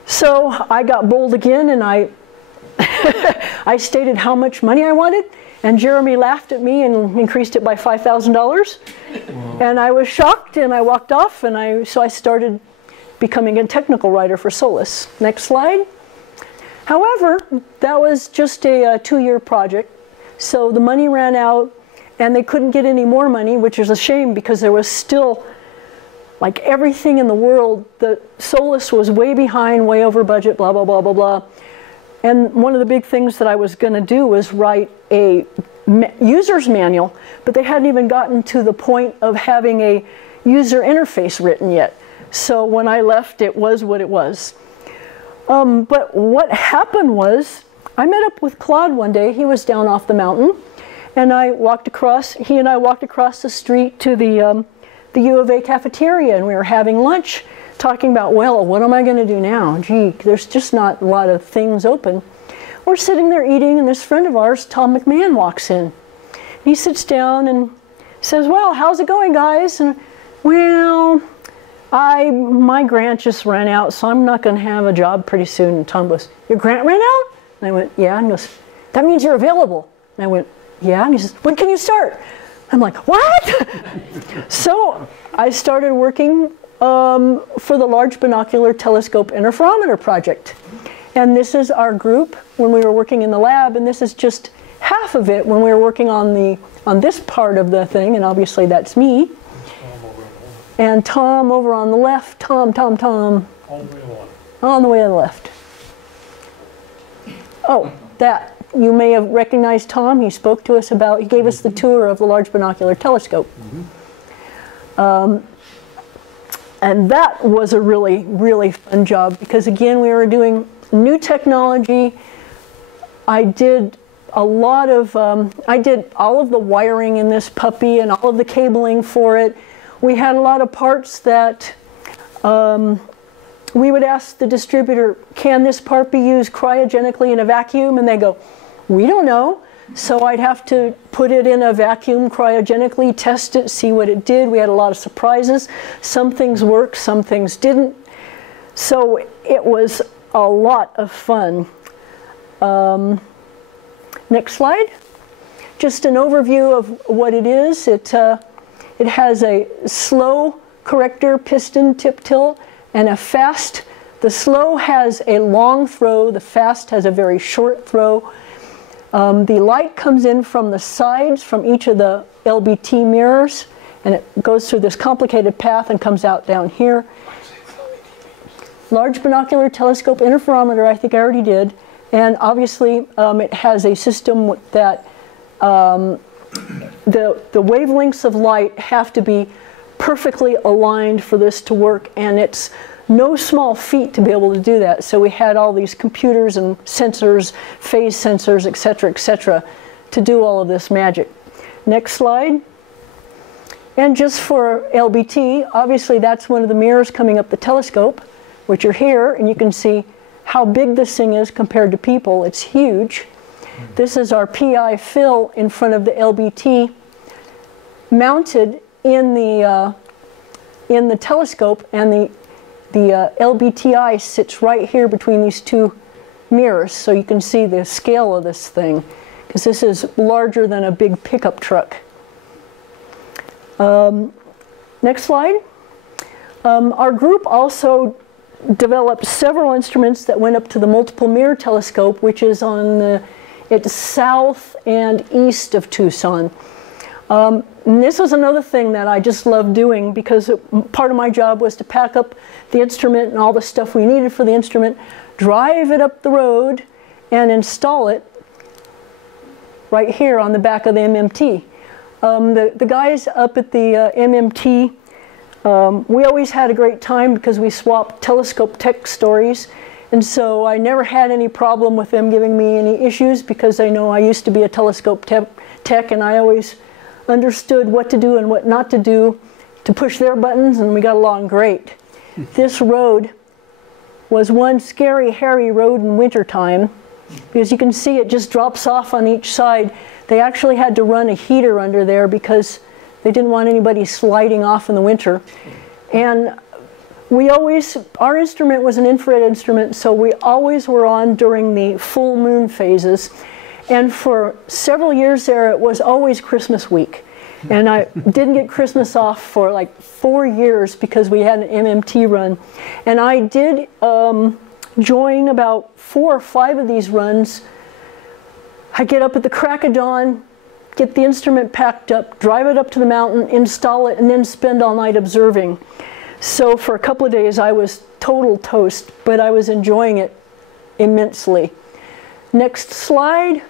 So I got bold again, and I stated how much money I wanted, and Jeremy laughed at me and increased it by $5,000. And I was shocked, and I walked off, and so I started becoming a technical writer for Solus. Next slide. However, that was just a 2-year project, so the money ran out, and they couldn't get any more money, which is a shame because there was still, like everything in the world, the Solus was way behind, way over budget, blah, blah, blah, blah, blah. And one of the big things that I was going to do was write a user's manual, but they hadn't even gotten to the point of having a user interface written yet. So when I left, it was what it was. But what happened was, I met up with Claude one day. He was down off the mountain, and he and I walked across the street to the U of A cafeteria, and we were having lunch, talking about, well, what am I going to do now? Gee, there's just not a lot of things open. We're sitting there eating, and this friend of ours, Tom McMahon, walks in. He sits down and says, well, how's it going, guys? And, well, my grant just ran out, so I'm not going to have a job pretty soon. And Tom goes, your grant ran out? And I went, yeah. And he goes, that means you're available. And I went, yeah. And he says, when can you start? I'm like, what? So I started working for the Large Binocular Telescope Interferometer Project. And this is our group when we were working in the lab, and this is just half of it when we were working on this part of the thing, and obviously that's me. And Tom over on the left, Tom. On the way to the left. On the way to the left. Oh, that. You may have recognized Tom. He spoke to us about, he gave us the tour of the Large Binocular Telescope. And that was a really, really fun job because again, we were doing new technology. I did a lot of, I did all of the wiring in this puppy and all of the cabling for it. We had a lot of parts that we would ask the distributor, can this part be used cryogenically in a vacuum? And they go, we don't know. So I'd have to put it in a vacuum cryogenically, test it, see what it did. We had a lot of surprises. Some things worked, some things didn't. So it was a lot of fun. Next slide. Just an overview of what it is. It has a slow corrector piston tip tilt and a fast. The slow has a long throw, the fast has a very short throw. The light comes in from the sides from each of the LBT mirrors, and it goes through this complicated path and comes out down here. Large binocular telescope interferometer, I think I already did. And obviously it has a system that the wavelengths of light have to be perfectly aligned for this to work, and it's no small feat to be able to do that. So we had all these computers and sensors, phase sensors, et cetera, to do all of this magic. Next slide. And just for LBT, obviously that's one of the mirrors coming up the telescope, which are here, and you can see how big this thing is compared to people. It's huge. This is our PI fill in front of the LBT, mounted in the telescope, and the LBTI sits right here between these two mirrors, so you can see the scale of this thing, because this is larger than a big pickup truck. Next slide. Our group also developed several instruments that went up to the multiple mirror telescope, which is on it's south and east of Tucson. And this was another thing that I just loved doing, because part of my job was to pack up the instrument and all the stuff we needed for the instrument, drive it up the road, and install it right here on the back of the MMT. The guys up at the MMT, we always had a great time because we swapped telescope tech stories, and so I never had any problem with them giving me any issues, because they know I used to be a telescope tech, and I always understood what to do and what not to do to push their buttons, and we got along great. This road was one scary, hairy road in wintertime, because you can see it just drops off on each side. They actually had to run a heater under there because they didn't want anybody sliding off in the winter. And our instrument was an infrared instrument, so we always were on during the full moon phases. And for several years there, it was always Christmas week. And I didn't get Christmas off for like 4 years because we had an MMT run. And I did join about 4 or 5 of these runs. I get up at the crack of dawn, get the instrument packed up, drive it up to the mountain, install it, and then spend all night observing. So for a couple of days I was total toast, but I was enjoying it immensely. Next slide.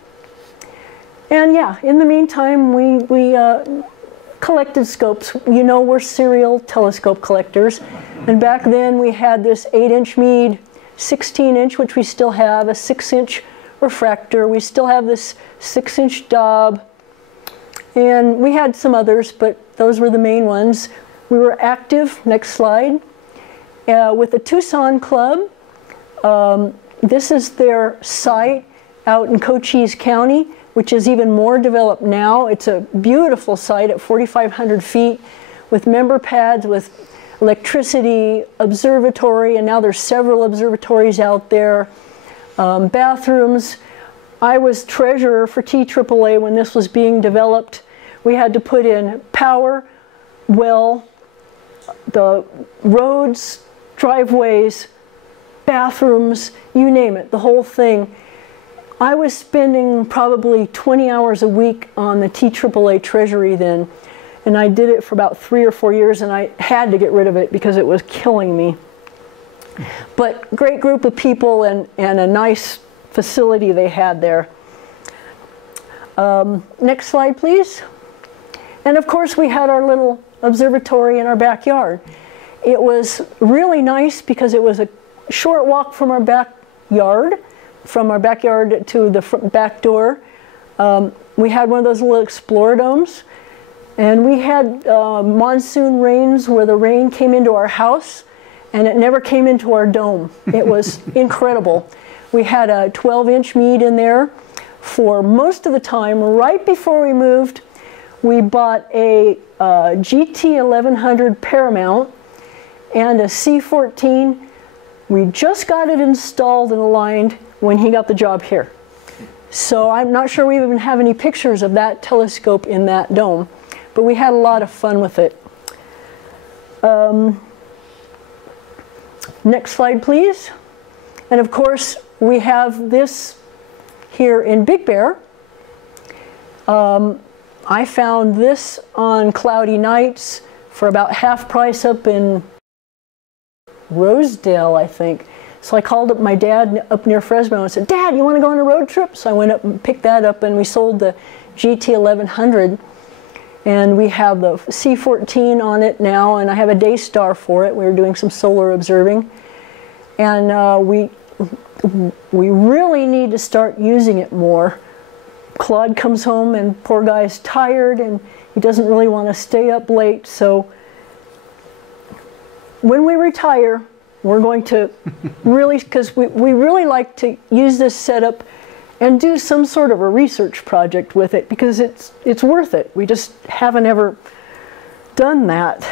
And yeah, in the meantime, we collected scopes. You know, we're serial telescope collectors. And back then we had this 8-inch Meade, 16-inch, which we still have, a 6-inch refractor. We still have this 6-inch Dob. And we had some others, but those were the main ones. We were active, next slide, with the Tucson Club. This is their site out in Cochise County, which is even more developed now. It's a beautiful site at 4,500 feet with member pads, with electricity, observatory, and now there's several observatories out there, bathrooms. I was treasurer for TAAA when this was being developed. We had to put in power, well, the roads, driveways, bathrooms, you name it, the whole thing. I was spending probably 20 hours a week on the TAAA treasury then, and I did it for about 3 or 4 years, and I had to get rid of it because it was killing me. But great group of people and a nice facility they had there. Next slide, please. And of course we had our little observatory in our backyard. It was really nice because it was a short walk from our backyard to the back door. We had one of those little explorer domes, and we had monsoon rains where the rain came into our house and it never came into our dome. It was incredible. We had a 12-inch mead in there for most of the time. Right before we moved, we bought a GT 1100 Paramount and a C14. We just got it installed and aligned when he got the job here. So I'm not sure we even have any pictures of that telescope in that dome, but we had a lot of fun with it. Next slide, please. And of course, we have this here in Big Bear. I found this on cloudy nights for about half price up in Rosedale, I think. So I called up my dad up near Fresno and said, "Dad, you want to go on a road trip?" So I went up and picked that up, and we sold the GT 1100. And we have the C14 on it now, and I have a day star for it. We were doing some solar observing. And we really need to start using it more. Claude comes home, and poor guy's tired, and he doesn't really want to stay up late. So when we retire, we're going to really, because we really like to use this setup and do some sort of a research project with it, because it's worth it. We just haven't ever done that.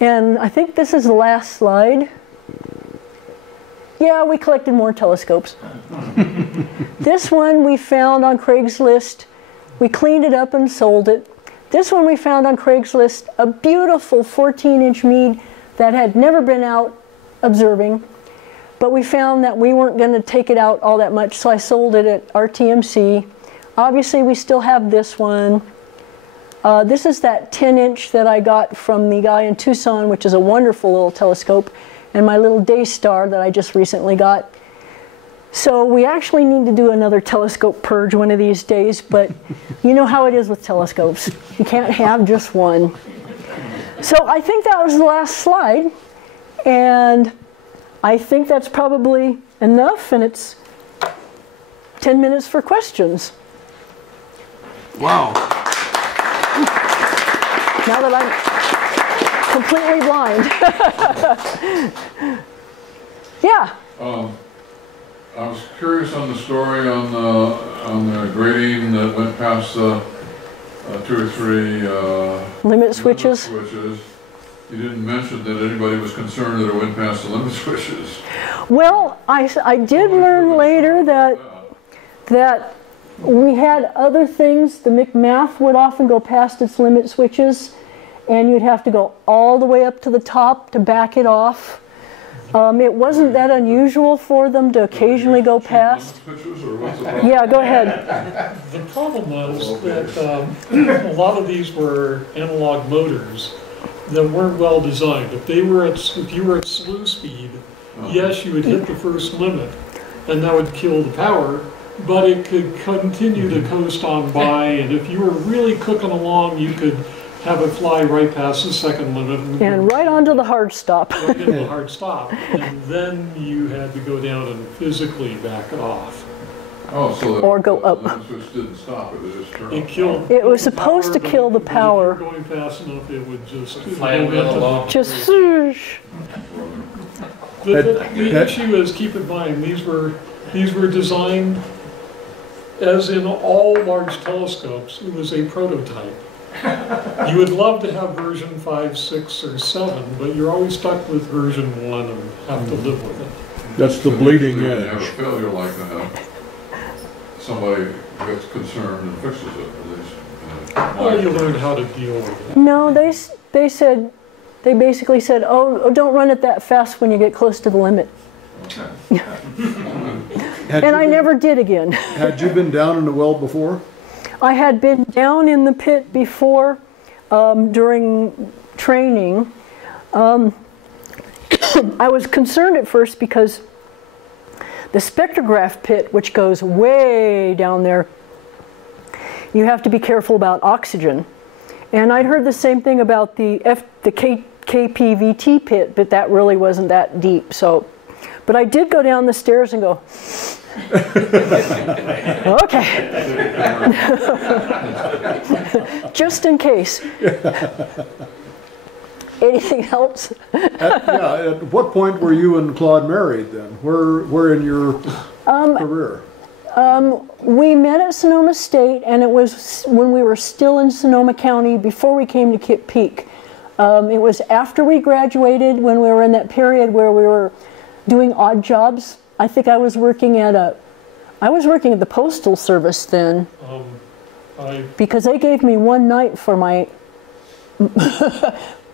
And I think this is the last slide. Yeah, we collected more telescopes. This one we found on Craigslist. We cleaned it up and sold it. This one we found on Craigslist, a beautiful 14-inch mead that had never been out observing. But we found that we weren't going to take it out all that much, so I sold it at RTMC. Obviously, we still have this one. This is that 10-inch that I got from the guy in Tucson, which is a wonderful little telescope, and my little day star that I just recently got. So we actually need to do another telescope purge one of these days, but you know how it is with telescopes. You can't have just one. So I think that was the last slide, and I think that's probably enough, and it's 10 minutes for questions. Wow. Now that I'm completely blind. Yeah. I was curious on the story on the grating that went past 2 or 3 limit switches. You didn't mention that anybody was concerned that it went past the limit switches. Well, I did learn later that we had other things. The McMath would often go past its limit switches, and you'd have to go all the way up to the top to back it off. It wasn't that unusual for them to occasionally go past. Yeah, go ahead. The problem was that a lot of these were analog motors that weren't well designed. If you were at slow speed, yes, you would hit the first limit, and that would kill the power, but it could continue to coast on by, and if you were really cooking along, you could have it fly right past the second limit. And right onto the hard stop. Right into the hard stop. And then you had to go down and physically back it off. Oh, so or go up. The limit switch didn't stop, it was just turned It off. killed. It was supposed to kill the power. If you were going fast enough, it would just Just swoosh. The issue is, keep in mind, these were designed, as in all large telescopes, it was a prototype. You would love to have version 5, 6, or 7, but you're always stuck with version 1 and have to live with it. That's the bleeding When you edge. have a failure like that, somebody gets concerned and fixes it, at least. Well, you learn how to deal with it. No, they basically said, oh, don't run it that fast when you get close to the limit. Okay. And I never did again. Had you been down in the well before? I had been down in the pit before during training. I was concerned at first because the spectrograph pit, which goes way down there, you have to be careful about oxygen. And I'd heard the same thing about the KPVT pit, but that really wasn't that deep. So, but I did go down the stairs and go, okay, just in case. Anything else? At what point were you and Claude married then? Where in your career? We met at Sonoma State, and it was when we were still in Sonoma County before we came to Kip Peak. It was after we graduated, when we were in that period where we were doing odd jobs. I think I was working at the Postal Service then, because they gave me one night for my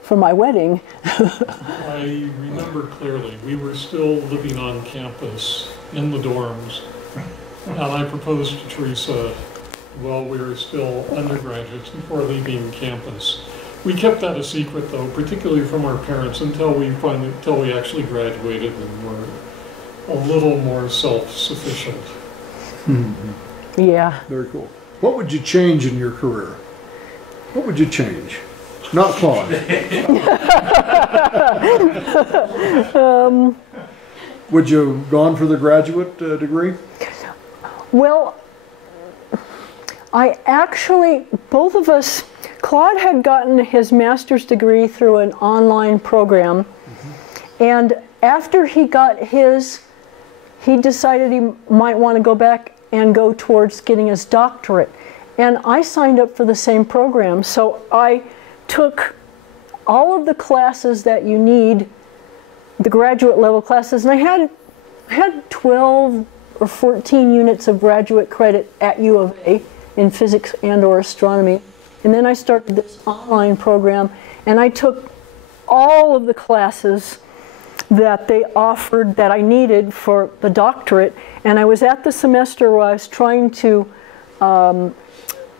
for my wedding. I remember clearly, we were still living on campus in the dorms, and I proposed to Teresa while we were still undergraduates before leaving campus. We kept that a secret though, particularly from our parents, until we actually graduated and were a little more self-sufficient. Mm-hmm. Yeah. Very cool. What would you change in your career? What would you change? Not Claude. Would you have gone for the graduate degree? Well, I actually, both of us, Claude had gotten his master's degree through an online program, and after he got his, he decided he might want to go back and go towards getting his doctorate. And I signed up for the same program, so I took all of the classes that you need, the graduate level classes, and I had 12 or 14 units of graduate credit at U of A in physics and or astronomy. And then I started this online program, and I took all of the classes that they offered that I needed for the doctorate, and I was at the semester where I was trying to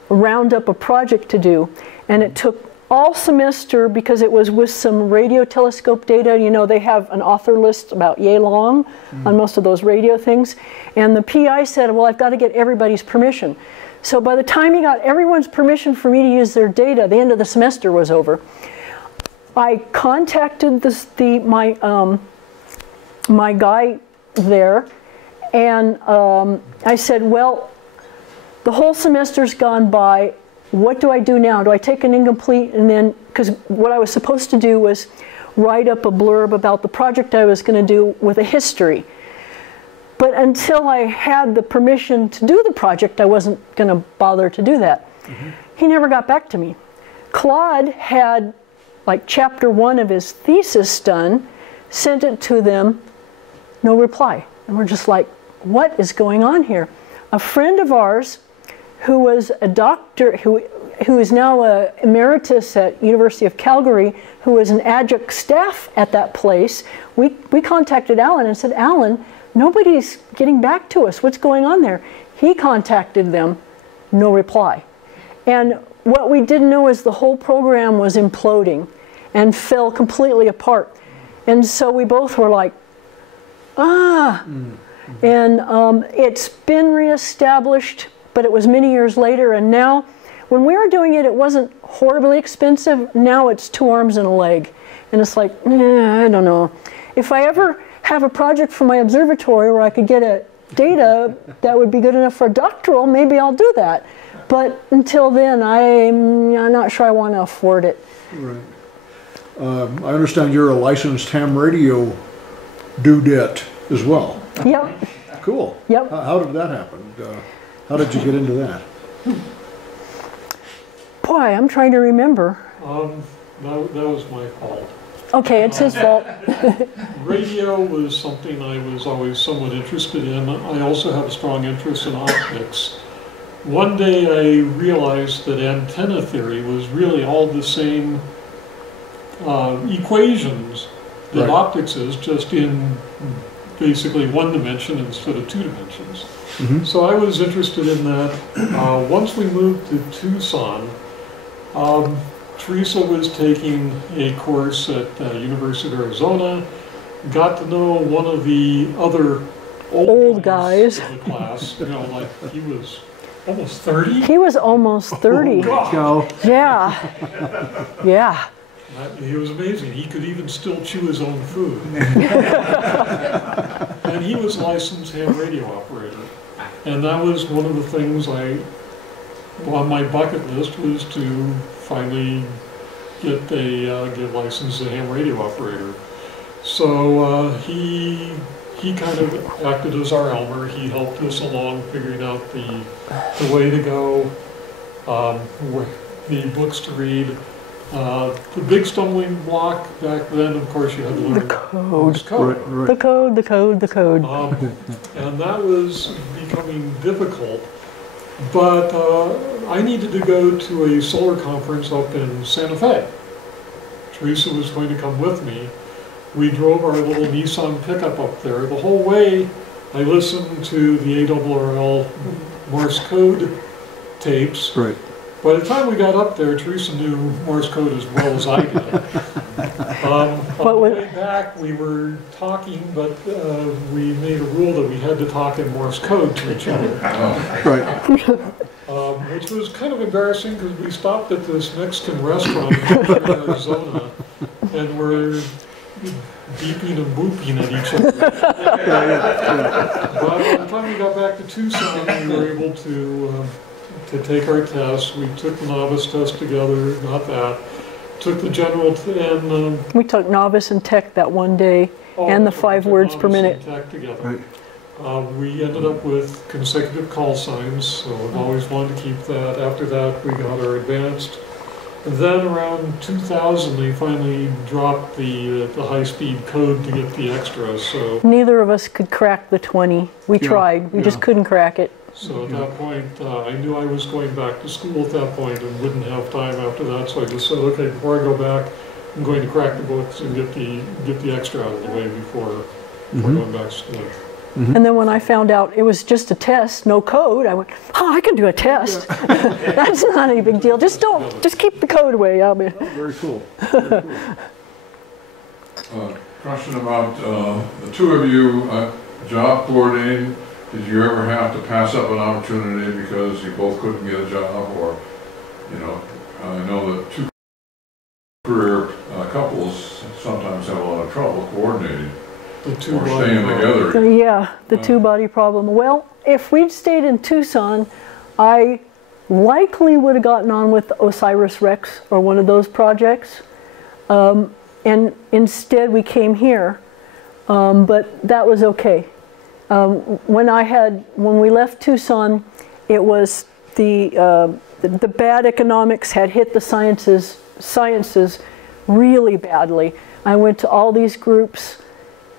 round up a project to do, and it took all semester because it was with some radio telescope data. You know, they have an author list about yay long on most of those radio things, and the PI said, well, I've got to get everybody's permission. So by the time he got everyone's permission for me to use their data, the end of the semester was over. I contacted my guy there, and I said, well, the whole semester's gone by. What do I do now? Do I take an incomplete, and then, because what I was supposed to do was write up a blurb about the project I was going to do with a history. But until I had the permission to do the project, I wasn't going to bother to do that. He never got back to me. Claude had like chapter 1 of his thesis done, sent it to them, no reply. And we're just like, what is going on here? A friend of ours who was a doctor, who is now a emeritus at University of Calgary, who was an adjunct staff at that place, we contacted Alan and said, Alan, nobody's getting back to us. What's going on there? He contacted them, no reply. And what we didn't know is the whole program was imploding and fell completely apart. And so we both were like, ah. And it's been reestablished, but it was many years later, and now, when we were doing it, it wasn't horribly expensive. Now it's 2 arms and a leg. And it's like, I don't know. If I ever have a project for my observatory where I could get a data that would be good enough for a doctoral, maybe I'll do that. But until then, I'm not sure I want to afford it. Right. I understand you're a licensed ham radio dudette as well. Yep. Cool. Yep. How did that happen? How did you get into that? Boy, I'm trying to remember. That was my fault. Okay, it's his fault. Radio was something I was always somewhat interested in. I also have a strong interest in optics. One day I realized that antenna theory was really all the same equations that optics is, just in basically 1 dimension instead of 2 dimensions. So I was interested in that. Once we moved to Tucson, Teresa was taking a course at University of Arizona, got to know one of the other old guys in the class, you know, like he was Almost 30? He was almost 30. Go. Yeah. Yeah. He was amazing. He could even still chew his own food. And he was licensed ham radio operator. And that was one of the things on my bucket list was to finally get licensed as a ham radio operator. So he kind of acted as our Elmer. He helped us along figuring out the way to go, the books to read. The big stumbling block back then, of course, you had to learn The code. Right. The code. And that was becoming difficult. But I needed to go to a solar conference up in Santa Fe. Teresa was going to come with me. We drove our little Nissan pickup up there. The whole way, I listened to the ARRL Morse code tapes. Right. By the time we got up there, Teresa knew Morse code as well as I did. On the way back, we were talking, but we made a rule that we had to talk in Morse code to each other. Right. Which was kind of embarrassing because we stopped at this Mexican restaurant in Arizona, and we're beeping and booping at each other. But by the time we got back to Tucson, we were able to take our tests. We took the novice test together, not that. Took the general, and We took novice and tech that one day, and the 5 words per minute. Tech together. Right. We ended up with consecutive call signs, so I've always wanted to keep that. After that, we got our advanced. And then around 2000, they finally dropped the high-speed code to get the extras. So Neither of us could crack the 20. We tried. We just couldn't crack it. So at that point, I knew I was going back to school at that point and wouldn't have time after that. So I just said, okay, before I go back, I'm going to crack the books and get the extra out of the way before going back to school. And then when I found out it was just a test, no code, I went, oh, I can do a test. That's not any big deal. Just keep the code away. I'll be. Very cool. Question about the two of you, job coordinating. Did you ever have to pass up an opportunity because you both couldn't get a job, or, I know that two career couples sometimes have a lot of trouble coordinating The or two-body staying problem. together. Yeah, the two-body problem. Well, if we'd stayed in Tucson, I likely would have gotten on with OSIRIS-REx or one of those projects. And instead we came here, but that was okay. When we left Tucson, it was the bad economics had hit the sciences really badly. I went to all these groups,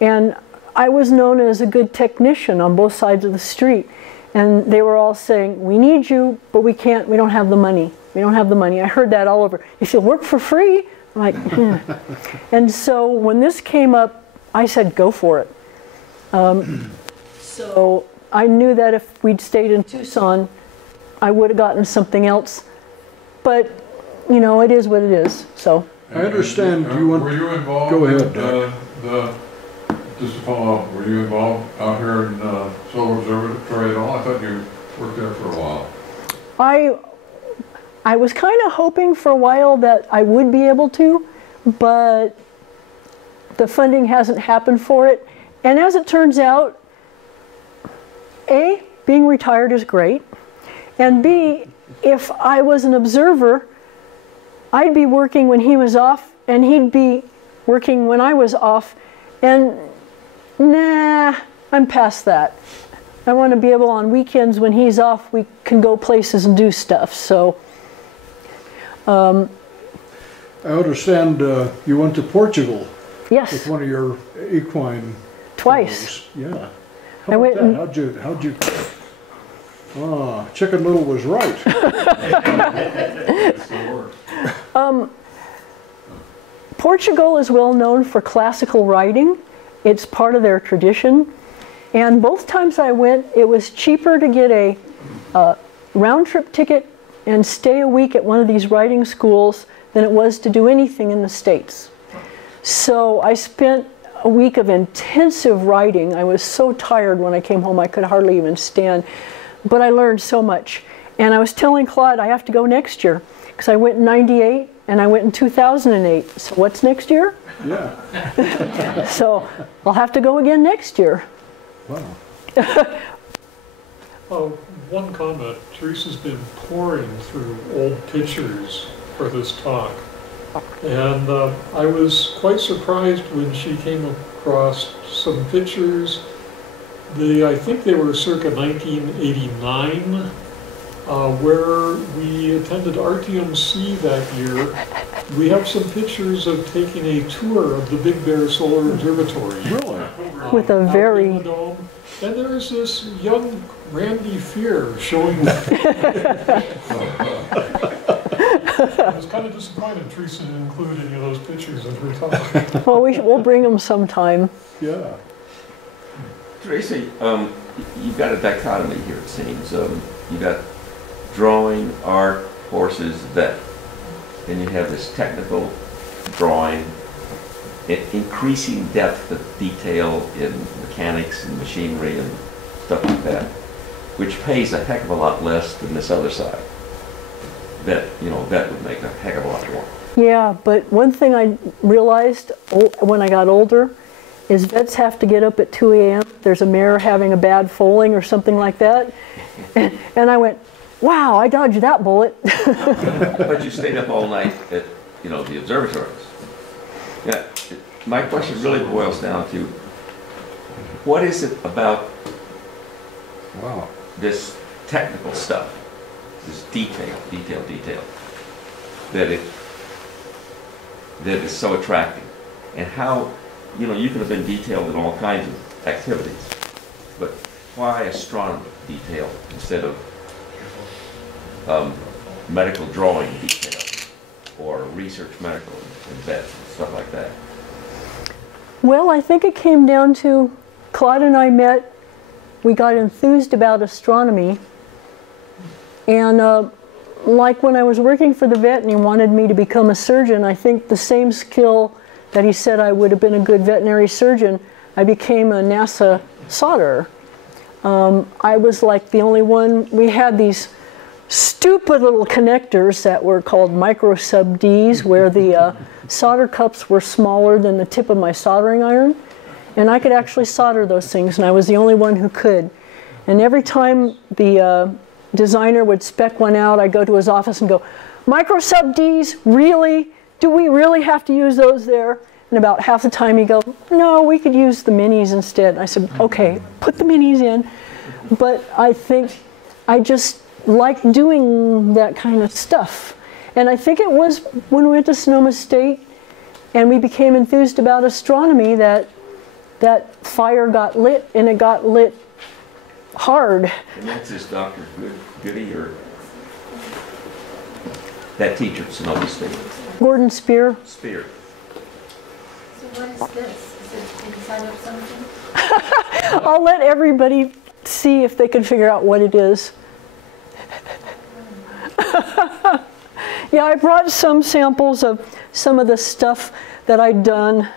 and I was known as a good technician on both sides of the street. And they were all saying, we need you, but we don't have the money. We don't have the money. I heard that all over. If you'll work for free, I'm like, And so when this came up, I said, go for it. So I knew that if we'd stayed in Tucson, I would have gotten something else. But, it is what it is, so. I understand you want. Were you involved? Go ahead, just to follow up, were you involved out here in Solar Observatory at all? I thought you worked there for a while. I was kind of hoping for a while that I would be able to, but the funding hasn't happened for it. And as it turns out, A, being retired is great, and B, if I was an observer, I'd be working when he was off, and he'd be working when I was off, and nah, I'm past that. I want to be able on weekends when he's off, we can go places and do stuff, so. I understand you went to Portugal with Yes, one of your equine. twice. fellows. Yeah. I went and- How'd you? Chicken Little was right. Portugal is well known for classical writing. It's part of their tradition. And both times I went, it was cheaper to get a round-trip ticket and stay a week at one of these writing schools than it was to do anything in the States. So I spent a week of intensive writing. I was so tired when I came home I could hardly even stand. but I learned so much. And I was telling Claude I have to go next year because I went in '98 and I went in 2008. So what's next year? Yeah. So I'll have to go again next year. Wow. One comment, Teresa's been pouring through old pictures for this talk. And I was quite surprised when she came across some pictures. I think they were circa 1989, where we attended RTMC that year. We have some pictures of taking a tour of the Big Bear Solar Observatory. Really? With a out very... in the dome. And there's this young Randy Fear showing. I was kind of disappointed Teresa didn't include any of those pictures in her talk. Well, we'll bring them sometime. Yeah. Teresa, you've got a dichotomy here, it seems. You've got drawing, art, horses, vet. And you have this technical drawing, increasing depth of detail in mechanics and machinery and stuff like that, which pays a heck of a lot less than this other side. Vet would make a heck of a lot more. Yeah, but one thing I realized when I got older is vets have to get up at 2 a.m. There's a mare having a bad foaling or something like that. And I went, wow, I dodged that bullet. But you stayed up all night at, the observatories. Yeah, my question really boils down to, what is it about this technical stuff, this detail, that is so attractive? And how, you could have been detailed in all kinds of activities, but why astronomy detail instead of medical drawing detail or research medical and vets and stuff like that? Well, I think it came down to Claude and I met, we got enthused about astronomy, and like when I was working for the vet and he wanted me to become a surgeon, I think the same skill that he said I would have been a good veterinary surgeon, I became a NASA solderer. I was like the only one. We had these stupid little connectors that were called micro sub Ds, where the solder cups were smaller than the tip of my soldering iron, and I could actually solder those things, and I was the only one who could. And every time the designer would spec one out, I'd go to his office and go, micro sub Ds, really? Do we really have to use those there? And about half the time he'd go, no, we could use the minis instead. I said, okay, put the minis in. But I think I just like doing that kind of stuff. And I think it was when we went to Sonoma State and we became enthused about astronomy that that fire got lit, and it got lit hard. And that's this Dr. Goody, or that teacher at Sonoma State? Gordon Spear. Spear. So what is this? Is it inside of something? I'll let everybody see if they can figure out what it is. Yeah, I brought some samples of some of the stuff that I'd done.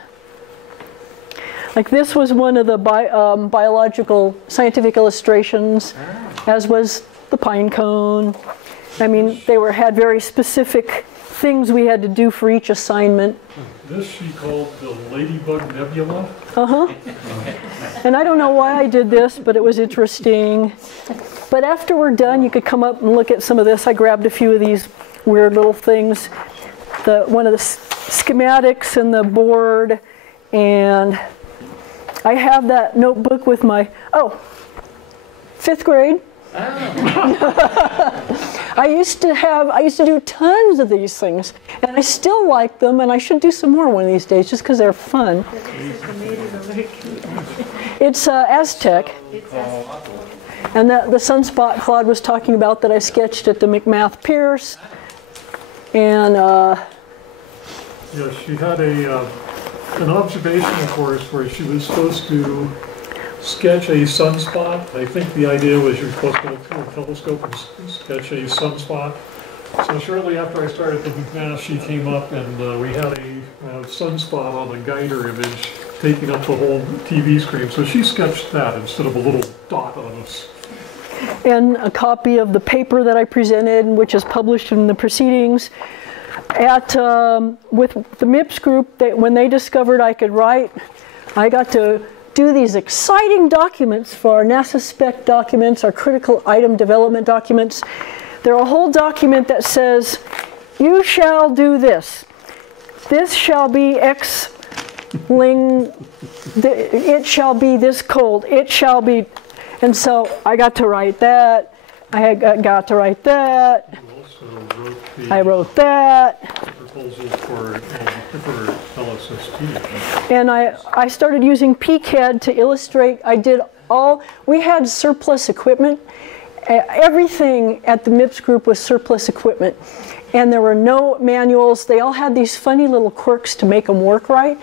Like this was one of the biological scientific illustrations, as was the pine cone. I mean, they had very specific things we had to do for each assignment. This she called the Ladybug Nebula. And I don't know why I did this, but it was interesting. But after we're done, you could come up and look at some of this. I grabbed a few of these weird little things. One of the schematics and the board. And I have that notebook with my, 5th grade. I used to do tons of these things, and I still like them, and I should do some more one of these days just because they're fun. It's Aztec. And the sunspot Claude was talking about that I sketched at the McMath Pierce. And yeah, she had an observation course where she was supposed to sketch a sunspot. I think the idea was you're supposed to look through a telescope and sketch a sunspot. So shortly after I started the McMath, she came up and we had a sunspot on a Geiger image taking up the whole TV screen. So she sketched that instead of a little dot on and a copy of the paper that I presented, which is published in the proceedings. With the MIPS group, when they discovered I could write, I got to do these exciting documents for our NASA spec documents, our critical item development documents. They're a whole document that says, you shall do this. This shall be X-ling, it shall be this cold, it shall be, and so I got to write that. I got to write that. I wrote that. Proposal for LSST. And I started using PCAD to illustrate. We had surplus equipment. Everything at the MIPS group was surplus equipment. And there were no manuals. They all had these funny little quirks to make them work right.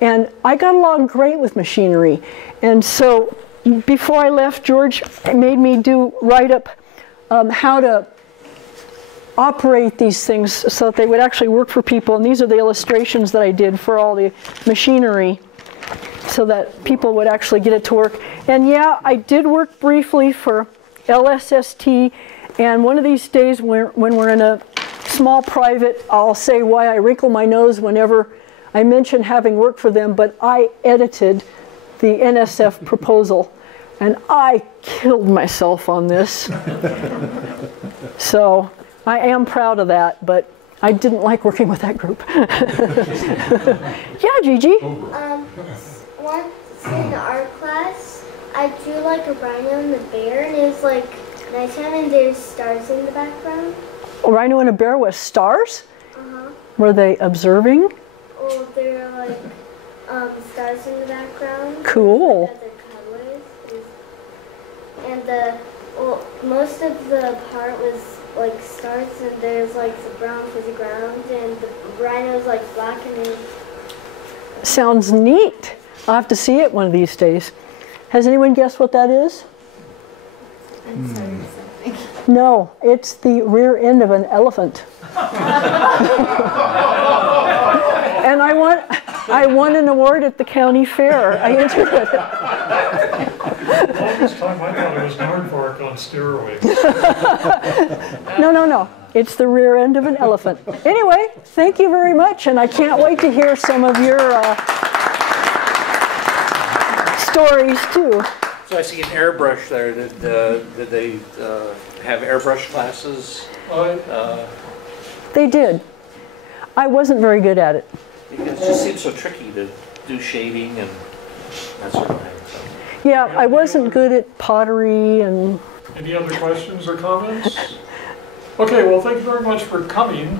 And I got along great with machinery. And so before I left, George made me write up how to operate these things so that they would actually work for people. And these are the illustrations that I did for all the machinery so that people would actually get it to work. And yeah, I did work briefly for LSST, and one of these days when we're in a small private, I'll say why I wrinkle my nose whenever I mention having worked for them, but I edited the NSF proposal, and I killed myself on this. So I am proud of that, but I didn't like working with that group. Yeah, Gigi? Once in art class, I drew like a rhino and a bear, and it was like nighttime and there's stars in the background. A rhino and a bear with stars? Uh-huh. Were they observing? Oh, there are like stars in the background. Cool. Like, other colors. And most of the part was like stars, and there's like the brown fuzzy ground, and the rhino's like black and then. Sounds neat. I'll have to see it one of these days. Has anyone guessed what that is? I'm sorry, something. No, it's the rear end of an elephant. And I won an award at the county fair. I entered it. All this time I thought it was an aardvark on steroids. No. It's the rear end of an elephant. Anyway, thank you very much, and I can't wait to hear some of your stories too. So I see an airbrush there. Did they have airbrush classes? They did. I wasn't very good at it. Because it just seems so tricky to do shading and that sort of thing. So. Yeah, I wasn't good at pottery and... Any other questions or comments? Okay, well, thank you very much for coming.